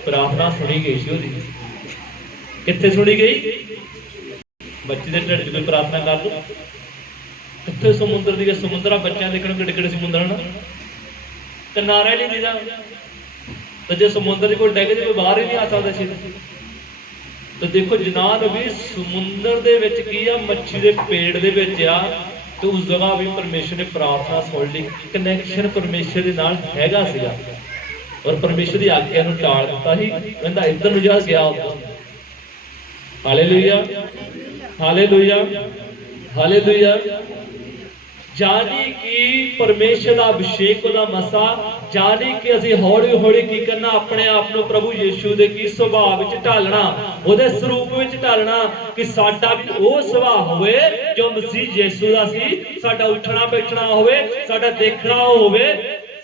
ਪ੍ਰਾਰਥਨਾ ਸੁਣੀ ਗਈ ਸੀ ਉਹਦੀ। ਕਿੱਥੇ ਸੁਣੀ ਗਈ? ਮੱਛੀ ਦੇ ਢਿੱਡ 'ਚ ਕੋਈ ਪ੍ਰਾਰਥਨਾ ਕਰ ਲਓ। ਕਿੱਥੇ ਸਮੁੰਦਰ ਦੀ, ਸਮੁੰਦਰਾ ਬੱਚਿਆਂ ਦੇਖਣ ਕਿੱਡੇ ਕਿੱਡੇ ਸਮੁੰਦਰ ਹਨ, ਕਿਨਾਰਾ ਹੀ ਨਹੀਂ ਦਿਖਦਾ। ਤਾਂ ਜੇ ਸਮੁੰਦਰ 'ਚ ਕੋਈ ਡਿੱਗ ਜੇ ਕੋਈ ਬਾਹਰ ਹੀ ਨਹੀਂ ਆ ਸਕਦਾ ਸੀ। ਤਾਂ ਦੇਖੋ ਜਨਾਬ ਵੀ ਸਮੁੰਦਰ ਦੇ ਵਿੱਚ ਕੀ ਆ, ਮੱਛੀ ਦੇ ਪੇਟ ਦੇ ਵਿੱਚ ਆ, ਤੇ ਉਸ ਜਗ੍ਹਾ ਵੀ ਪਰਮੇਸ਼ਰ ਨੇ ਪ੍ਰਾਰਥਨਾ ਸੁਣ ਲਈ। ਕਨੈਕਸ਼ਨ ਪਰਮੇਸ਼ਰ ਦੇ ਨਾਲ ਹੈਗਾ ਸੀਗਾ, ਔਰ ਪਰਮੇਸ਼ਰ ਦੀ ਆਗਿਆ ਨੂੰ ਟਾਲ ਦਿੱਤਾ ਸੀ, ਕਹਿੰਦਾ ਇੱਧਰ ਨੂੰ ਜਾ, ਗਿਆ ਉੱਧਰ। Hallelujah, hallelujah, hallelujah. ਜਾਨੀ ਕਿ ਪਰਮੇਸ਼ਰ ਦਾ ਅਭਿਸ਼ੇਕ, ਉਹਦਾ ਮਸਾ, ਜਾਨੀ ਕਿ ਅਸੀਂ ਹੌਲੀ ਹੌਲੀ ਕੀ ਕਰਨਾ, ਆਪਣੇ ਆਪ ਨੂੰ ਪ੍ਰਭੂ ਯੀਸ਼ੂ ਦੇ ਕੀ ਸੁਭਾਅ ਵਿੱਚ ਢਾਲਣਾ, ਉਹਦੇ ਸਰੂਪ ਵਿੱਚ ਢਾਲਣਾ, ਕਿ ਸਾਡਾ ਵੀ ਉਹ ਸੁਭਾਅ ਹੋਵੇ ਜੋ ਮਸੀਹ ਯੀਸ਼ੂ ਦਾ ਸੀ। ਸਾਡਾ ਉੱਠਣਾ ਬੈਠਣਾ ਹੋਵੇ, ਸਾਡਾ ਦੇਖਣਾ ਹੋਵੇ,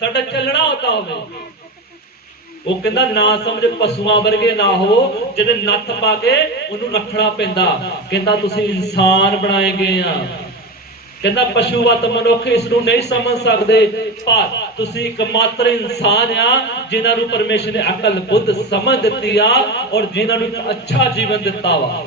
ਸਾਡਾ ਚੱਲਣਾ ਹੁੰਦਾ ਹੋਵੇ। ਉਹ ਕਹਿੰਦਾ ਨਾ ਸਮਝ ਪਸ਼ੂਆਂ ਵਰਗੇ ਨਾ ਹੋ ਜਿਹਦੇ ਨੱਥ ਪਾ ਕੇ ਉਹਨੂੰ ਰੱਖਣਾ ਪੈਂਦਾ। ਕਹਿੰਦਾ ਤੁਸੀਂ ਇਨਸਾਨ ਬਣਾਏ ਗਏ ਆ। ਕਹਿੰਦਾ ਪਸ਼ੂਵਤ ਮਨੁੱਖ ਇਸ ਨੂੰ ਨਹੀਂ ਸਮਝ ਸਕਦੇ, ਪਰ ਤੁਸੀਂ ਇੱਕ ਮਾਤਰ ਇਨਸਾਨ ਆ ਜਿਨ੍ਹਾਂ ਨੂੰ ਪਰਮੇਸ਼ਰ ਨੇ ਅਕਲ ਬੁੱਧ ਸਮਝ ਦਿੱਤੀ ਆ, ਔਰ ਜਿਨ੍ਹਾਂ ਨੂੰ ਇੱਕ ਅੱਛਾ ਜੀਵਨ ਦਿੱਤਾ ਵਾ।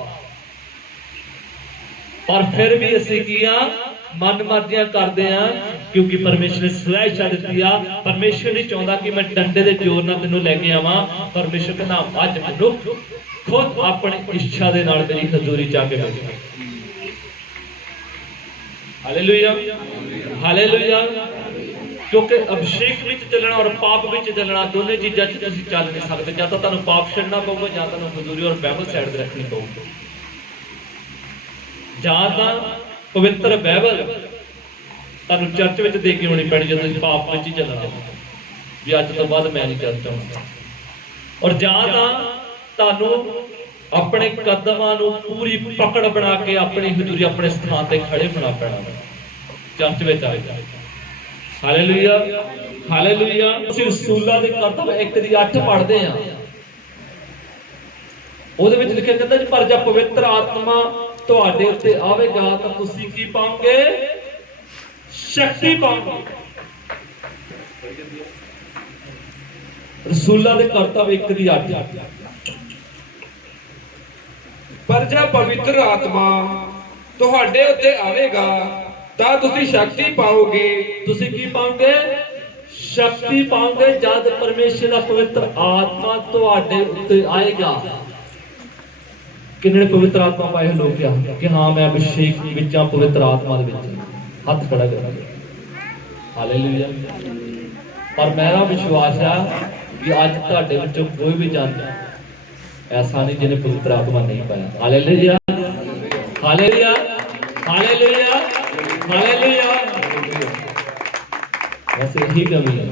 ਪਰ ਫਿਰ ਵੀ ਅਸੀਂ ਕੀ ਆ, ਮਨ ਮਰਜ਼ੀਆਂ ਕਰਦੇ ਆ, ਕਿਉਂਕਿ ਪਰਮੇਸ਼ਰ ਨੇ ਸਵੈ ਇੱਛਾ ਦਿੱਤੀ ਆ। ਪਰਮੇਸ਼ਰ ਨਹੀਂ ਚਾਹੁੰਦਾ ਕਿ ਮੈਂ ਡੰਡੇ ਦੇ ਜ਼ੋਰ ਨਾਲ ਤੈਨੂੰ ਲੈ ਕੇ ਆਵਾਂ। ਪਰਮੇਸ਼ਰ ਕਹਿੰਦਾ ਅੱਜ ਮਨੁੱਖ ਖੁਦ ਆਪਣੀ ਇੱਛਾ ਦੇ ਨਾਲ ਮੇਰੀ ਹਜ਼ੂਰੀ ਚ ਆ ਕੇ ਬੈਠੇ। Hallelujah, hallelujah. ਕਿਉਂਕਿ ਅਭਿਸ਼ੇਕ ਵਿੱਚ ਚੱਲਣਾ ਔਰ ਪਾਪ ਵਿੱਚ ਚੱਲਣਾ, ਦੋਨੇ ਚੀਜ਼ਾਂ 'ਚ ਤੁਸੀਂ ਚੱਲ ਨਹੀਂ ਸਕਦੇ। ਜਾਂ ਤਾਂ ਤੁਹਾਨੂੰ ਪਾਪ ਛੱਡਣਾ ਪਊਗਾ, ਜਾਂ ਤੁਹਾਨੂੰ ਹਜ਼ੂਰੀ ਔਰ ਬਾਈਬਲ ਸਾਈਡ ਤੇ ਰੱਖਣੀ ਪਊਗੀ। ਜਾਂ ਤਾਂ ਪਵਿੱਤਰ ਬਾਈਬਲ ਤੁਹਾਨੂੰ ਚਰਚ ਵਿੱਚ ਦੇ ਕੇ ਹੋਣੀ ਪੈਣੀ ਜਦੋਂ ਤੁਸੀਂ ਪਾਪ ਵਿੱਚ ਹੀ ਚੱਲਣਾ, ਵੀ ਅੱਜ ਤੋਂ ਬਾਅਦ ਮੈਂ ਨਹੀਂ ਚਰਚ ਆਉਣਾ। ਔਰ ਜਾਂ ਤਾਂ ਤੁਹਾਨੂੰ ਆਪਣੇ ਕਦਮਾਂ ਨੂੰ ਪੂਰੀ ਪਕੜ ਬਣਾ ਕੇ ਆਪਣੀ ਹਜ਼ੂਰੀ, ਆਪਣੇ ਸਥਾਨ ਤੇ ਖੜੇ ਹੋਣਾ ਪੈਣਾ ਚਰਚ ਵਿੱਚ ਆ ਕੇ। Hallelujah, hallelujah. ਅਸੀਂ ਰਸੂਲਾਂ ਦੇ ਕਰਤੱਵ 1:8 ਪੜ੍ਹਦੇ ਆ, ਉਹਦੇ ਵਿੱਚ ਲਿਖਿਆ ਕਹਿੰਦਾ ਜੀ ਪਰ ਜਦ ਪਵਿੱਤਰ ਆਤਮਾ ਤੁਹਾਡੇ ਉੱਤੇ ਆਵੇਗਾ ਤਾਂ ਤੁਸੀਂ ਕੀ ਪਾਓਗੇ? ਸ਼ਕਤੀ ਪਾਓਗੇ। ਰਸੂਲਾਂ ਦੇ ਕਰਤੱਵ 1:8। ਪਰ ਜਦ ਪਵਿੱਤਰ ਆਤਮਾ ਤੁਹਾਡੇ ਉੱਤੇ ਆਵੇਗਾ ਤਾਂ ਤੁਸੀਂ ਸ਼ਕਤੀ ਪਾਓਗੇ। ਤੁਸੀਂ ਕੀ ਪਾਓਗੇ? ਸ਼ਕਤੀ ਪਾਓਗੇ। ਜਦ ਪਰਮੇਸ਼ਰ ਦਾ ਪਵਿੱਤਰ ਆਤਮਾ ਤੁਹਾਡੇ ਉੱਤੇ ਆਏਗਾ। ਕਿੰਨੇ ਪਵਿੱਤਰ ਆਤਮਾ ਪਾਏ ਲੋਕ ਆ ਕਿ ਹਾਂ ਮੈਂ ਅਭਿਸ਼ੇਕ ਵਿੱਚ ਆ, ਪਵਿੱਤਰ ਆਤਮਾ ਦੇ ਵਿੱਚ। ਹੱਥ ਖੜਾ ਕਰਾਂਗੇ। ਹਾਲੇਲੂਇਆ। ਪਰ ਮੇਰਾ ਵਿਸ਼ਵਾਸ ਆ ਕਿ ਅੱਜ ਤੁਹਾਡੇ ਵਿੱਚੋਂ ਕੋਈ ਵੀ ਜਾਂਦਾ ਐਸਾ ਨਹੀਂ ਜਿਹਨੇ ਪਵਿੱਤਰ ਆਤਮਾ ਨਹੀਂ ਪਾਇਆ। Hallelujah, hallelujah, hallelujah, hallelujah. ਬਸ ਇਹੀ ਕਮੀ ਹੈ,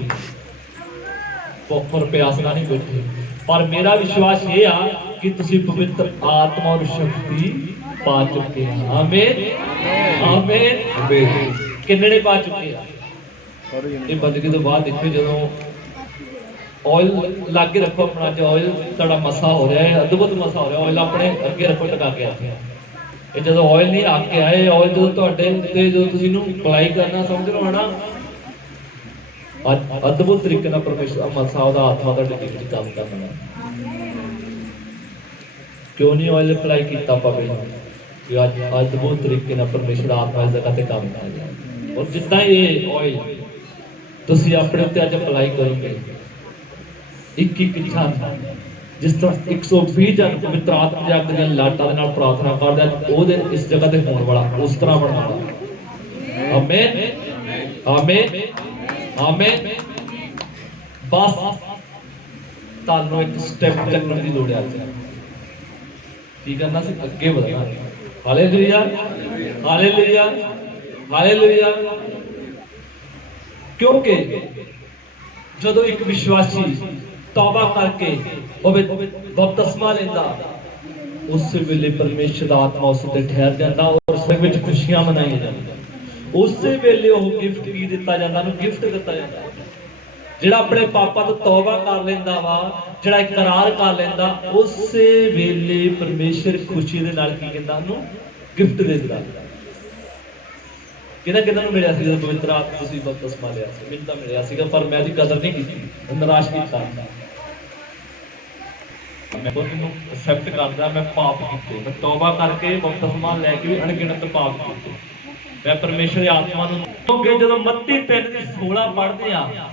ਭੁੱਖ ਔਰ ਪਿਆਸ ਨਾਲ ਨਹੀਂ ਬੈਠੇ। ਪਰ ਮੇਰਾ ਵਿਸ਼ਵਾਸ ਇਹ ਆ ਕਿ ਤੁਸੀਂ ਪਵਿੱਤਰ ਆਤਮਾ ਔਰ ਸ਼ਕਤੀ ਪਾ ਚੁੱਕੇ ਹੋ। ਆਮੀਨ, ਆਮੀਨ, ਆਮੀਨ। ਕਿੰਨੇ ਨੇ ਪਾ ਚੁੱਕੇ ਆ? ਇਹ ਬੰਦਗੀ ਤੋਂ ਬਾਅਦ ਦੇਖੋ, ਜਦੋਂ ਆਇਲ ਲਾਗੇ ਰੱਖੋ ਆਪਣਾ, ਜੋ ਆਇਲ ਤੁਹਾਡਾ ਮਸਾ ਹੋ ਰਿਹਾ ਹੈ, ਅਦਭੁਤ ਮਸਾ ਹੋ ਰਿਹਾ, ਆਇਲ ਆਪਣੇ ਅੱਗੇ ਰੱਖੋ ਟਕਾ ਕੇ ਆਖਿਆ। ਇਹ ਜਦੋਂ ਆਇਲ ਨਹੀਂ ਆ ਕੇ ਆਏ, ਆਇਲ ਜਦੋਂ ਤੁਹਾਡੇ ਉੱਤੇ ਜਦੋਂ ਤੁਸੀਂ ਇਹਨੂੰ ਅਪਲਾਈ ਕਰਨਾ ਸਮਝ ਲਓ ਹਨਾ, ਅਦਭੁਤ ਤਰੀਕੇ ਨਾਲ ਪਰਮੇਸ਼ਰ ਸਾਹਿਬ ਦਾ ਆਤਮਾ ਤੁਹਾਡੇ ਜੀਵਨ ਵਿੱਚ ਕੰਮ ਕਰਨਾ। ਕਿਉਂ ਨਹੀਂ ਆਇਲ ਅਪਲਾਈ ਕੀਤਾ ਪਵੇ ਕਿ ਅੱਜ ਅਦਭੁਤ ਤਰੀਕੇ ਨਾਲ ਪਰਮੇਸ਼ਰ ਦਾ ਆਤਮਾ ਇਸ ਜਗ੍ਹਾ ਤੇ ਕੰਮ ਕਰ ਰਿਹਾ। ਔਰ ਜਿੱਦਾਂ ਇਹ ਆਇਲ ਤੁਸੀਂ ਆਪਣੇ ਉੱਤੇ ਅੱਜ ਅਪਲਾਈ ਕਰੋਗੇ, ਇੱਕ ਇੱਛਾ ਜਿਸ ਤਰ੍ਹਾਂ 120 ਜਨ ਪਵਿੱਤਰ ਆਤਮਾ ਦੇ ਅੱਗੇ ਲਾਟਾਂ ਦੇ ਨਾਲ ਪ੍ਰਾਰਥਨਾ ਕਰਦੇ ਆ, ਉਹਦੇ ਇਸ ਜਗ੍ਹਾ ਤੇ ਹੋਣ ਵਾਲਾ ਉਸ ਤਰ੍ਹਾਂ ਬਣਾਉਣਾ। Amen amen amen. ਬਸ ਤੁਹਾਨੂੰ ਇੱਕ ਸਟੈਪ ਚੱਕਣ ਦੀ ਲੋੜ ਹੈ। ਅੱਜ ਕੀ ਕਰਨਾ ਸੀ? ਅੱਗੇ ਵਧਣਾ। Hallelujah hallelujah hallelujah. ਕਿਉਂਕਿ ਜਦੋਂ ਇੱਕ ਵਿਸ਼ਵਾਸੀ ਤੌਬਾ ਕਰਕੇ ਉਹ ਬਪਤਿਸਮਾ ਲੈਂਦਾ, ਉਸ ਵੇਲੇ ਪਰਮੇਸ਼ਰ ਦਾ ਆਤਮਾ ਉਸ ਉੱਤੇ ਠਹਿਰ ਜਾਂਦਾ ਔਰ ਸਭ ਵਿੱਚ ਖੁਸ਼ੀਆਂ ਮਨਾਈਆਂ ਜਾਂਦੀਆਂ। ਉਸੇ ਵੇਲੇ ਉਹ ਗਿਫਟ ਕੀ ਦਿੱਤਾ ਜਾਂਦਾ? ਉਹਨੂੰ ਗਿਫਟ ਦਿੱਤਾ ਜਾਂਦਾ। ਜਿਹੜਾ ਆਪਣੇ ਪਾਪਾਂ ਤੋਂ ਤੌਬਾ ਕਰ ਲੈਂਦਾ ਵਾ, ਜਿਹੜਾ ਇਕਰਾਰ ਕਰ ਲੈਂਦਾ, ਉਸੇ ਵੇਲੇ ਪਰਮੇਸ਼ਰ ਖੁਸ਼ੀ ਦੇ ਨਾਲ ਕੀ ਕਹਿੰਦਾ? ਉਹਨੂੰ ਗਿਫਟ ਦੇ ਦਿੰਦਾ। ਕਿਹਨਾਂ ਨੂੰ ਮਿਲਿਆ ਸੀ ਜਦੋਂ ਪਵਿੱਤਰ ਆਤਮਾ ਤੁਸੀਂ ਬਪਤਿਸਮਾ ਲਿਆ ਸੀ? ਮੈਨੂੰ ਤਾਂ ਮਿਲਿਆ ਸੀਗਾ, ਪਰ ਮੈਂ ਇਹਦੀ ਕਦਰ ਨਹੀਂ ਕੀਤੀ, ਨਿਰਾਸ਼ ਕੀਤਾ। ਮੈਂ ਉਹਨੂੰ ਐਕਸੈਪਟ ਕਰਦਾ, ਮੈਂ ਪਾਪ ਕੀਤੇ, ਮੈਂ ਤੌਬਾ ਕਰਕੇ ਬਪਤਿਸਮਾ ਲੈ ਕੇ ਵੀ ਅਣਗਿਣਤ ਪਾਪ ਕੀਤੇ। ਮੈਂ ਪਰਮੇਸ਼ਰ ਦੀ ਆਤਮਾ ਨੂੰ ਕਿਉਂਕਿ ਜਦੋਂ ਮੱਤੀ 3:16 ਪੜ੍ਹਦੇ ਆ,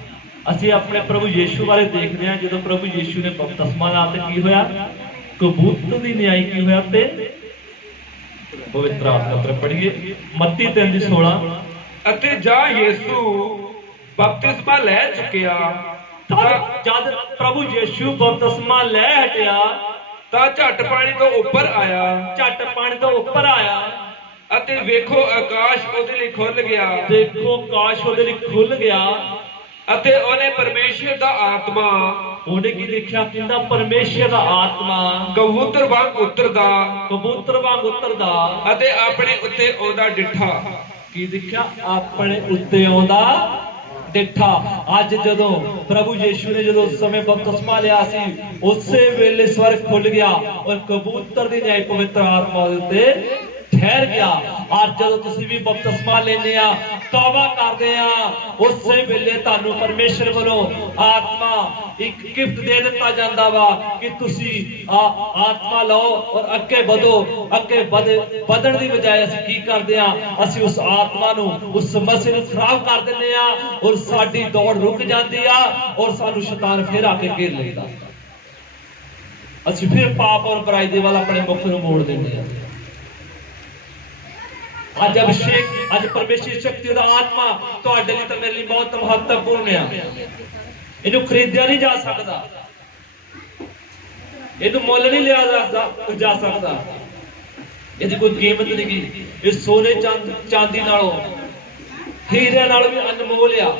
ਅਸੀਂ ਆਪਣੇ ਪ੍ਰਭੂ ਯੀਸ਼ੂ ਬਾਰੇ ਦੇਖਦੇ ਹਾਂ। ਜਦੋਂ ਪ੍ਰਭੂ ਯੀਸ਼ੂ ਨੇ ਬਪਤਿਸਮਾ ਲਿਆ ਤੇ ਕੀ ਹੋਇਆ? ਕਬੂਤਰ ਦੀ ਨਿਆਈ ਕੀ ਹੋਇਆ? ਤੇ ਪਵਿੱਤਰ ਆਤਮਾ ਪਰ ਪੜ੍ਹੀਏ ਮੱਤੀ 3:16। ਅਤੇ ਜਾਂ ਯੀਸ਼ੂ ਬਪਤਿਸਮਾ ਲੈ ਚੁੱਕਿਆ ਤਾਂ ਜਦ ਪ੍ਰਭੂ ਯੀਸ਼ੂ ਬਪਤਿਸਮਾ ਲੈ ਹਟਿਆ ਤਾਂ ਝੱਟ ਪਾਣੀ ਤੋਂ ਉੱਪਰ ਆਇਆ, ਝੱਟ ਪਾਣੀ ਤੋਂ ਉੱਪਰ ਆਇਆ ਅਤੇ ਵੇਖੋ ਆਕਾਸ਼ ਉਹਦੇ ਲਈ ਖੁੱਲ ਗਿਆ, ਦੇਖੋ ਆਕਾਸ਼ ਉਹਦੇ ਲਈ ਖੁੱਲ ਗਿਆ ਅਤੇ ਉਹਨੇ ਪਰਮੇਸ਼ਰ ਦਾ ਆਤਮਾ, ਉਹਨੇ ਕੀ ਦੇਖਿਆ? ਕਹਿੰਦਾ ਪਰਮੇਸ਼ਰ ਦਾ ਆਤਮਾ ਕਬੂਤਰ ਵਾਂਗ ਉਤਰਦਾ, ਕਬੂਤਰ ਵਾਂਗ ਉਤਰਦਾ ਅਤੇ ਆਪਣੇ ਉੱਤੇ ਉਹਦਾ ਡਿੱਠਾ। ਕੀ ਦੇਖਿਆ? ਆਪਣੇ ਉੱਤੇ ਆਉਂਦਾ ਡਿੱਠਾ। ਅੱਜ ਜਦੋਂ ਪ੍ਰਭੂ ਯੀਸ਼ੂ ਨੇ ਜਦੋਂ ਉਸ ਸਮੇਂ ਬਪਤਿਸਮਾ ਲਿਆ ਸੀ, ਉਸੇ ਵੇਲੇ ਸਵਰਗ ਖੁੱਲ ਗਿਆ ਔਰ ਕਬੂਤਰ ਦੀ ਨਿਆਈ ਪਵਿੱਤਰ ਆਤਮਾ ਦੇ ਉੱਤੇ ਠਹਿਰ ਗਿਆ। ਅੱਜ ਜਦੋਂ ਤੁਸੀਂ ਵੀ ਬਪਤਿਸਮਾ ਲੈਂਦੇ ਆ, ਤੌਬਾ ਕਰਦੇ ਆ, ਉਸੇ ਵੇਲੇ ਤੁਹਾਨੂੰ ਪਰਮੇਸ਼ਰ ਵੱਲੋਂ ਆਤਮਾ ਇੱਕ ਗਿਫਟ ਦੇ ਦਿੱਤਾ ਜਾਂਦਾ ਵਾ ਕਿ ਤੁਸੀਂ ਆਤਮਾ ਲਓ ਔਰ ਅੱਗੇ ਵਧੋ। ਅੱਗੇ ਵਧਣ ਦੀ ਬਜਾਏ ਅਸੀਂ ਕੀ ਕਰਦੇ ਆ? ਅਸੀਂ ਉਸ ਆਤਮਾ ਨੂੰ, ਉਸ ਮਸੀਹ ਨੂੰ ਖਰਾਬ ਕਰ ਦਿੰਦੇ ਆ ਔਰ ਸਾਡੀ ਦੌੜ ਰੁਕ ਜਾਂਦੀ ਆ ਔਰ ਸਾਨੂੰ ਸ਼ੈਤਾਨ ਫਿਰ ਆ ਕੇ ਘੇਰ ਲੈਂਦਾ। ਅਸੀਂ ਫਿਰ ਪਾਪ ਔਰ ਬੁਰਾਈ ਦੇ ਵੱਲ ਆਪਣੇ ਮੁਖ ਨੂੰ ਮੋੜ ਦਿੰਦੇ ਆ। ਅੱਜ ਅਭਿਸ਼ੇਕ, ਅੱਜ ਪਰਮੇਸ਼ਰ ਸ਼ਕਤੀ ਦਾ ਆਤਮਾ ਤੁਹਾਡੇ ਲਈ ਤਾਂ ਮੇਰੇ ਲਈ ਬਹੁਤ ਮਹੱਤਵਪੂਰਨ ਆ। ਇਹਨੂੰ ਖਰੀਦਿਆ ਨਹੀਂ ਜਾ ਸਕਦਾ, ਇਹਨੂੰ ਮੁੱਲ ਨਹੀਂ ਲਿਆ ਜਾ ਸਕਦਾ, ਇਹਦੀ ਕੋਈ ਕੀਮਤ ਨਹੀਂ ਗੀ। ਇਹ ਸੋਨੇ ਚਾਂਦੀ ਨਾਲੋਂ, ਹੀਰਿਆਂ ਨਾਲੋਂ ਵੀ ਅਨਮੋਲ ਆ।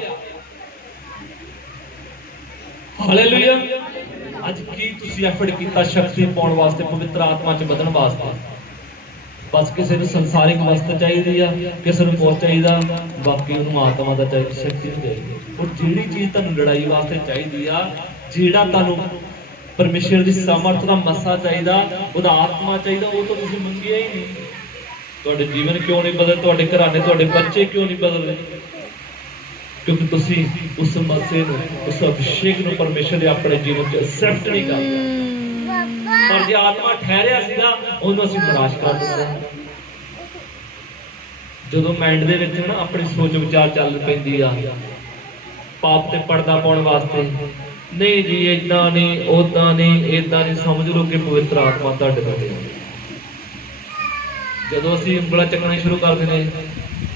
ਹਾਲੇਲੂਇਆ। ਅੱਜ ਕੀ ਤੁਸੀਂ ਐਫਰਟ ਕੀਤਾ ਸ਼ਕਤੀ ਪਾਉਣ ਵਾਸਤੇ, ਪਵਿੱਤਰ ਆਤਮਾ 'ਚ ਵਧਣ ਵਾਸਤੇ? ਬਸ ਕਿਸੇ ਨੂੰ ਸੰਸਾਰਿਕ ਵਸਤ ਚਾਹੀਦੀ ਆ, ਕਿਸੇ ਨੂੰ ਕੁਝ ਚਾਹੀਦਾ, ਬਾਕੀ ਉਹਨੂੰ ਆਤਮਾ ਦਾ ਸ਼ਕਤੀ ਨਹੀਂ ਚਾਹੀਦੀ। ਔਰ ਜਿਹੜੀ ਚੀਜ਼ ਤੁਹਾਨੂੰ ਲੜਾਈ ਵਾਸਤੇ ਚਾਹੀਦੀ ਆ, ਜਿਹੜਾ ਤੁਹਾਨੂੰ ਪਰਮੇਸ਼ਰ ਦੀ ਸਮਰਥ ਦਾ ਮੱਸਾ ਚਾਹੀਦਾ, ਉਹਦਾ ਆਤਮਾ ਚਾਹੀਦਾ, ਉਹ ਤਾਂ ਤੁਸੀਂ ਮੰਗਿਆ ਹੀ ਨਹੀਂ। ਤੁਹਾਡੇ ਜੀਵਨ ਕਿਉਂ ਨਹੀਂ ਬਦਲ? ਤੁਹਾਡੇ ਘਰਾਣੇ, ਤੁਹਾਡੇ ਬੱਚੇ ਕਿਉਂ ਨਹੀਂ ਬਦਲਦੇ? ਕਿਉਂਕਿ ਤੁਸੀਂ ਉਸ ਮੱਸੇ ਨੂੰ, ਉਸ ਅਭਿਸ਼ੇਕ ਨੂੰ ਪਰਮੇਸ਼ਰ ਦੇ ਆਪਣੇ ਜੀਵਨ 'ਚ ਐਕਸੈਪਟ ਨਹੀਂ ਕਰਦੇ। ਪਰ ਜੇ ਆਤਮਾ ਠਹਿਰਿਆ ਸੀਗਾ, ਉਹਨੂੰ ਅਸੀਂ ਨਿਰਾਸ਼ ਕਰ ਦਿੰਦੇ। ਜਦੋਂ ਮਾਈਂਡ ਦੇ ਵਿੱਚ ਨਾ ਆਪਣੀ ਸੋਚ ਵਿਚਾਰ ਚੱਲ ਪੈਂਦੀ ਆ ਪਾਪ ਤੇ ਪਰਦਾ ਪਾਉਣ ਵਾਸਤੇ, ਨਹੀਂ ਜੀ ਏਦਾਂ ਨਹੀਂ, ਓਦਾਂ ਨਹੀਂ, ਏਦਾਂ ਨਹੀਂ, ਸਮਝ ਲਓ ਕਿ ਪਵਿੱਤਰ ਆਤਮਾ ਤੁਹਾਡੇ ਕੋਲ ਹੈ। ਜਦੋਂ ਅਸੀਂ ਉਂਗਲਾਂ ਚੱਕਣਾ ਸ਼ੁਰੂ ਕਰ ਦਿੰਦੇ,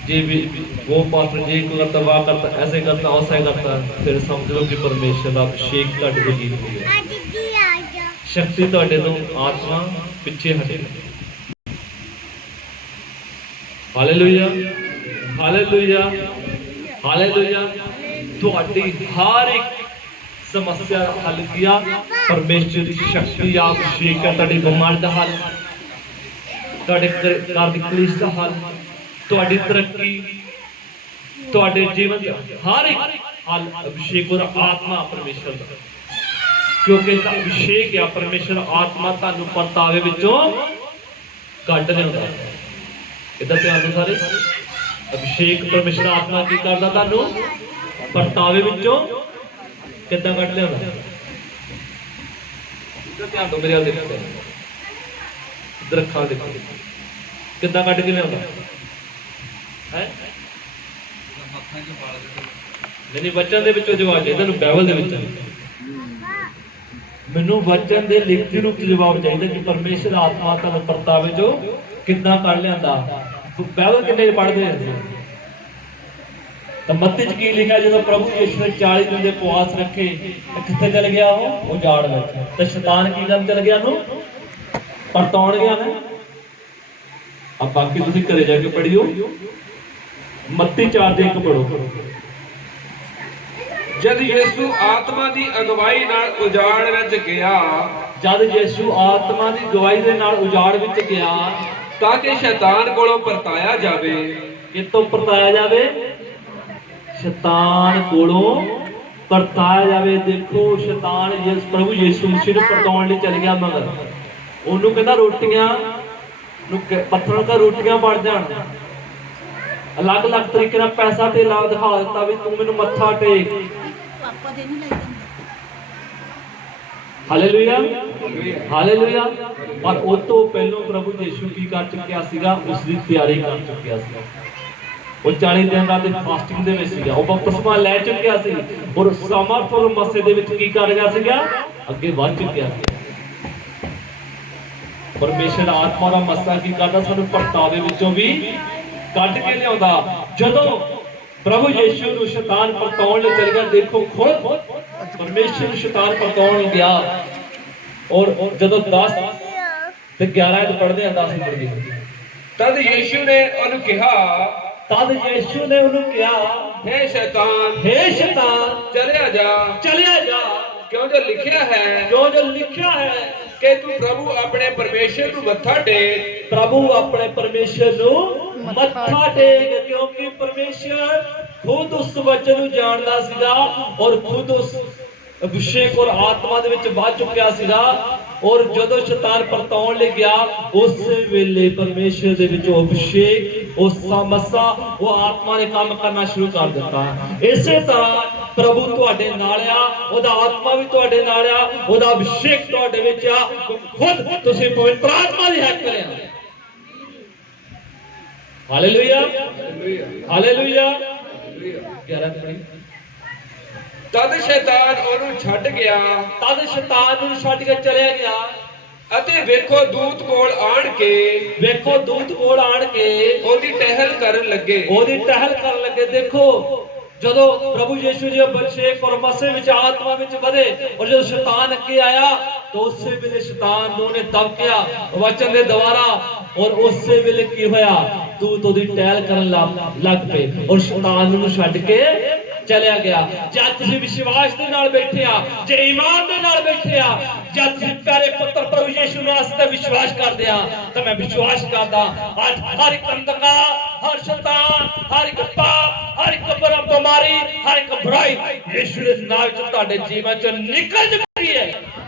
ਜੇ ਵੀ ਉਹ ਪਾਸਟਰ ਜੇ ਕੋਈ ਕਰਤਾ, ਵਾਹ ਕਰਤਾ, ਐਸੇ ਕਰਤਾ, ਵੈਸੇ ਕਰਤਾ, ਫਿਰ ਸਮਝ ਲਓ ਕਿ ਪਰਮੇਸ਼ਰ ਦਾ ਅਭਿਸ਼ੇਕ ਤੁਹਾਡੇ ਕੋਲ ਜੀਤ ਹੋਇਆ, ਸ਼ਕਤੀ ਤੁਹਾਡੇ ਤੋਂ, ਆਤਮਾ ਪਿੱਛੇ ਹਟੇ। Hallelujah hallelujah hallelujah. ਤੁਹਾਡੀ ਹਰ ਇੱਕ ਸਮੱਸਿਆ ਦਾ ਹੱਲ ਕੀਆ ਪਰਮੇਸ਼ਰ ਦੀ ਸ਼ਕਤੀ, ਆਪ ਅਭਿਸ਼ੇਕ ਹੈ। ਤੁਹਾਡੀ ਬਿਮਾਰੀ ਦਾ ਹੱਲ, ਤੁਹਾਡੇ ਘਰ ਦੀ ਕਲੇਸ਼ ਦਾ ਹੱਲ, ਤੁਹਾਡੀ ਤਰੱਕੀ, ਤੁਹਾਡੇ ਜੀਵਨ ਦਾ ਹਰ ਇੱਕ ਹੱਲ ਅਭਿਸ਼ੇਕ ਔਰ ਆਤਮਾ ਪਰਮੇਸ਼ਰ ਦਾ। ਕਿਉਂਕਿ ਇਹਦਾ ਅਭਿਸ਼ੇਕ ਹੈ, ਪਰਮੇਸ਼ਰ ਆਤਮਾ ਤੁਹਾਨੂੰ ਪਰਤਾਵੇ ਵਿੱਚੋਂ ਕੱਢ ਲਿਆਉਂਦਾ। ਇਹਦਾ ਧਿਆਨ ਦਿਓ ਸਾਰੇ। ਅਭਿਸ਼ੇਕ ਪਰਮੇਸ਼ਰ ਆਤਮਾ ਕੀ ਕਰਦਾ ਤੁਹਾਨੂੰ ਪਰਤਾਵੇ ਵਿੱਚੋਂ ਕਿੱਦਾਂ ਕੱਢ ਲਿਆਉਂਦਾ। ਇੱਧਰ ਧਿਆਨ ਦਿਓ ਮੇਰੇ ਵੱਲ ਦੇਖੋ, ਇੱਧਰ ਅੱਖਾਂ ਦੇਖੋ ਕਿੱਦਾਂ ਕੱਢ ਕੇ ਲਿਆਉਂਦਾ ਹੈ। ਨਹੀਂ ਵਚਨ ਦੇ ਵਿੱਚੋਂ ਜਵਾਬ ਚਾਹੀਦਾ, ਤੁਹਾਨੂੰ ਬਾਈਬਲ ਦੇ ਵਿੱਚ ਮੈਨੂੰ ਵਚਨ ਦੇ ਲਿਖਤੀ ਰੂਪ ਚ ਜਵਾਬ ਚਾਹੀਦਾ ਕਿ ਪਰਮੇਸ਼ਰ ਆਤਮਾ ਤੁਹਾਨੂੰ ਪਰਤਾਵੇ ਚੋਂ ਕਿੱਦਾਂ ਕੱਢ ਲਿਆਂਦਾ। ਬਾਈਬਲ ਕਿੰਨੇ ਪੜ੍ਹਦੇ ਆ ਤਾਂ ਮੱਤੀ ਚ ਕੀ ਲਿਖਿਆ, ਜਦੋਂ ਪ੍ਰਭੂ ਯਿਸੂ ਨੇ 40 ਦਿਨ ਦੇ ਉਪਵਾਸ ਰੱਖੇ ਤਾਂ ਕਿੱਥੇ ਚਲ ਗਿਆ, ਉਹ ਉਜਾੜ ਵਿੱਚ। ਤੇ ਸ਼ੈਤਾਨ ਕੀ ਕਰਨ ਚਲ ਗਿਆ, ਉਹਨੂੰ ਪਰਤਾਉਣ ਗਿਆ ਨਾ। ਆ ਬਾਕੀ ਤੁਸੀਂ ਘਰੇ ਜਾ ਕੇ ਪੜ੍ਹਿਓ, ਮੱਤੀ 4:1 ਪੜ੍ਹੋ। ਜਦ ਯਿਸੂ ਆਤਮਾ ਦੀ ਅਗਵਾਈ ਨਾਲ ਉਜਾੜ ਵਿੱਚ ਗਿਆ, ਜਦ ਯਿਸੂ ਆਤਮਾ ਦੀ ਗਵਾਹੀ ਦੇ ਨਾਲ ਉਜਾੜ ਵਿੱਚ ਗਿਆ ਤਾਂ ਕਿ ਸ਼ੈਤਾਨ ਕੋਲੋਂ ਪਰਤਾਇਆ ਜਾਵੇ। ਕਿਤੋਂ ਪਰਤਾਇਆ ਜਾਵੇ, ਸ਼ੈਤਾਨ ਕੋਲੋਂ ਪਰਤਾਇਆ ਜਾਵੇ। ਦੇਖੋ ਸ਼ੈਤਾਨ ਪ੍ਰਭੂ ਯਿਸੂ ਮਸੀਹ ਨੂੰ ਪਰਤਾਉਣ ਲਈ ਚਲ ਗਿਆ, ਮਗਰ ਉਹਨੂੰ ਕਹਿੰਦਾ ਰੋਟੀਆਂ ਨੂੰ ਪੱਥਰਾਂ ਦਾ ਰੋਟੀਆਂ ਬਣ ਜਾਣ। ਅਲੱਗ-ਅਲੱਗ ਤਰੀਕੇ ਨਾਲ ਪੈਸਾ ਤੇ ਲਾ ਦਿਖਾ ਦਿੱਤਾ ਵੀ ਤੂੰ ਮੈਨੂੰ ਮੱਥਾ ਟੇਕ। Hallelujah hallelujah. ਪਰ ਉਹ ਤੋਂ ਪਹਿਲਾਂ ਪ੍ਰਭੂ ਯਿਸੂ ਕੀ ਕਰ ਚੁੱਕਿਆ ਸੀਗਾ, ਉਸ ਦੀ ਤਿਆਰੀ ਕਰ ਚੁੱਕਿਆ ਸੀਗਾ। ਉਹ 40 ਦਿਨ ਰਾਤ ਦੀ ਫਾਸਟਿੰਗ ਦੇ ਵਿੱਚ ਸੀਗਾ, ਉਹ ਬਪਤਿਸਮਾ ਲੈ ਚੁੱਕਿਆ ਸੀ ਔਰ ਸਮਰਪਣ ਮਸੇ ਦੇ ਵਿੱਚ ਕੀ ਕਰ ਗਿਆ ਸੀਗਾ, ਅੱਗੇ ਵੱਧ ਚੁੱਕਿਆ ਸੀ। ਪਰਮੇਸ਼ਰ ਆਤਮਾ ਦਾ ਮਸਾ ਕੀ ਕਰਦਾ, ਸਾਨੂੰ ਪਰਤਾਵੇ ਵਿੱਚੋਂ ਵੀ ਕੱਢ ਕੇ ਲਿਆਉਂਦਾ। ਜਦੋਂ ਪ੍ਰਭੂ ਯਿਸੂ ਨੂੰ ਸ਼ੈਤਾਨ ਪਰਤਾਉਣ ਲਈ ਚਲ ਗਿਆ, ਦੇਖੋ ਖੁਦ ਪਰਮੇਸ਼ਰ ਨੂੰ ਸ਼ੈਤਾਨ ਪਰਤਾਉਣ ਗਿਆ। ਔਰ ਜਦੋਂ 10 ਤੇ 11 ਪੜ੍ਹਦੇ ਆ, 10 ਪੜ੍ਹਦੇ ਤਦ ਯਿਸੂ ਨੇ ਉਹਨੂੰ ਕਿਹਾ, ਤਦ ਯਿਸੂ ਨੇ ਉਹਨੂੰ ਕਿਹਾ, ਹੇ ਸ਼ੈਤਾਨ ਚਲਿਆ ਜਾ, ਕਿਉਂ ਜੋ ਲਿਖਿਆ ਹੈ ਕਿ ਤੂੰ ਪ੍ਰਭੂ ਆਪਣੇ ਪਰਮੇਸ਼ਰ ਨੂੰ ਮੱਥਾ ਟੇਕ। ਪ੍ਰਭੂ ਆਪਣੇ ਪਰਮੇਸ਼ਰ ਨੂੰ ਮੱਥਾ ਟੇਕ, ਕਿਉਂਕਿ ਪਰਮੇਸ਼ਰ ਖੁਦ ਉਸ ਵਚਨ ਨੂੰ ਜਾਣਦਾ ਸੀਗਾ ਔਰ ਖੁਦ ਉਸ ਅਭਿਸ਼ੇਕ ਔਰ ਆਤਮਾ ਦੇ ਵਿੱਚ ਵੱਧ ਚੁੱਕਿਆ ਸੀਗਾ। ਔਰ ਜਦੋਂ ਸ਼ੈਤਾਨ ਪਰਤਾਉਣ ਲਈ ਗਿਆ, ਉਸ ਵੇਲੇ ਪਰਮੇਸ਼ਰ ਦੇ ਵਿੱਚੋਂ ਅਭਿਸ਼ੇਕ, ਉਸ ਸਮਸਾ, ਉਹ ਆਤਮਾ ਨੇ ਕੰਮ ਕਰਨਾ ਸ਼ੁਰੂ ਕਰ ਦਿੱਤਾ। ਇਸੇ ਤਰ੍ਹਾਂ ਪ੍ਰਭੂ ਤੁਹਾਡੇ ਨਾਲ ਆ, ਉਹਦਾ ਆਤਮਾ ਵੀ ਤੁਹਾਡੇ ਨਾਲ ਆ, ਉਹਦਾ ਅਭਿਸ਼ੇਕ ਤੁਹਾਡੇ ਵਿੱਚ ਆ। ਖੁਦ ਤੁਸੀਂ ਪਵਿੱਤਰ ਆਤਮਾ ਦੀ ਹੱਕ ਲਿਆ। Hallelujah hallelujah. 11 ਪੜ੍ਹੀ। ਤਦ ਸ਼ੈਤਾਨ ਉਹਨੂੰ ਛੱਡ ਗਿਆ, ਤਦ ਸ਼ੈਤਾਨ ਨੂੰ ਛੱਡ ਕੇ ਚਲਿਆ ਗਿਆ। ਅਤੇ ਵੇਖੋ ਦੂਤ ਕੋਲ ਆਣ ਕੇ ਉਹਦੀ ਟਹਿਲ ਕਰਨ ਲੱਗੇ। ਦੇਖੋ ਜਦੋਂ ਪ੍ਰਭੂ ਯਿਸੂ ਜੀ ਅਭਿਸ਼ੇਕ ਔਰ ਮਸੇ ਵਿੱਚ ਆਤਮਾ ਵਿੱਚ ਵਧੇ ਔਰ ਜਦੋਂ ਸ਼ੈਤਾਨ ਅੱਗੇ ਆਇਆ ਤਾਂ ਉਸੇ ਵੇਲੇ ਸ਼ੈਤਾਨ ਨੂੰ ਉਹਨੇ ਦਬਕਿਆ ਵਚਨ ਦੇ ਦੁਆਰਾ। ਔਰ ਉਸੇ ਵੇਲੇ ਕੀ ਹੋਇਆ, ਦੂਤ ਉਹਦੀ ਟਹਿਲ ਕਰਨ ਲੱਗ ਪਏ ਔਰ ਸ਼ੈਤਾਨ ਨੂੰ ਛੱਡ ਕੇ ਚਲਿਆ ਗਿਆ। ਜਦ ਤੁਸੀਂ ਵਿਸ਼ਵਾਸ ਦੇ ਨਾਲ ਬੈਠੇ ਆ, ਜੇ ਈਮਾਨ ਦੇ ਨਾਲ ਬੈਠੇ ਆ, ਜਦ ਤੁਸੀਂ ਪਿਆਰੇ ਪੁੱਤਰ ਪ੍ਰਭੂ ਯਿਸੂ ਮਸੀਹ ਤੇ ਵਿਸ਼ਵਾਸ ਕਰਦੇ ਆ, ਤਾਂ ਮੈਂ ਵਿਸ਼ਵਾਸ ਕਰਦਾ ਅੱਜ ਹਰ ਇੱਕ ਅੰਧਕਾਰ, ਹਰ ਸ਼ੈਤਾਨ, ਹਰ ਇੱਕ ਪਾਪ, ਹਰ ਇੱਕ ਬਿਮਾਰੀ, ਹਰ ਇੱਕ ਬੁਰਾਈ ਯਿਸੂ ਦੇ ਨਾਮ ਵਿੱਚ ਤੁਹਾਡੇ ਜੀਵਨ ਚੋਂ ਨਿਕਲ ਚੁੱਕੀ ਹੈ।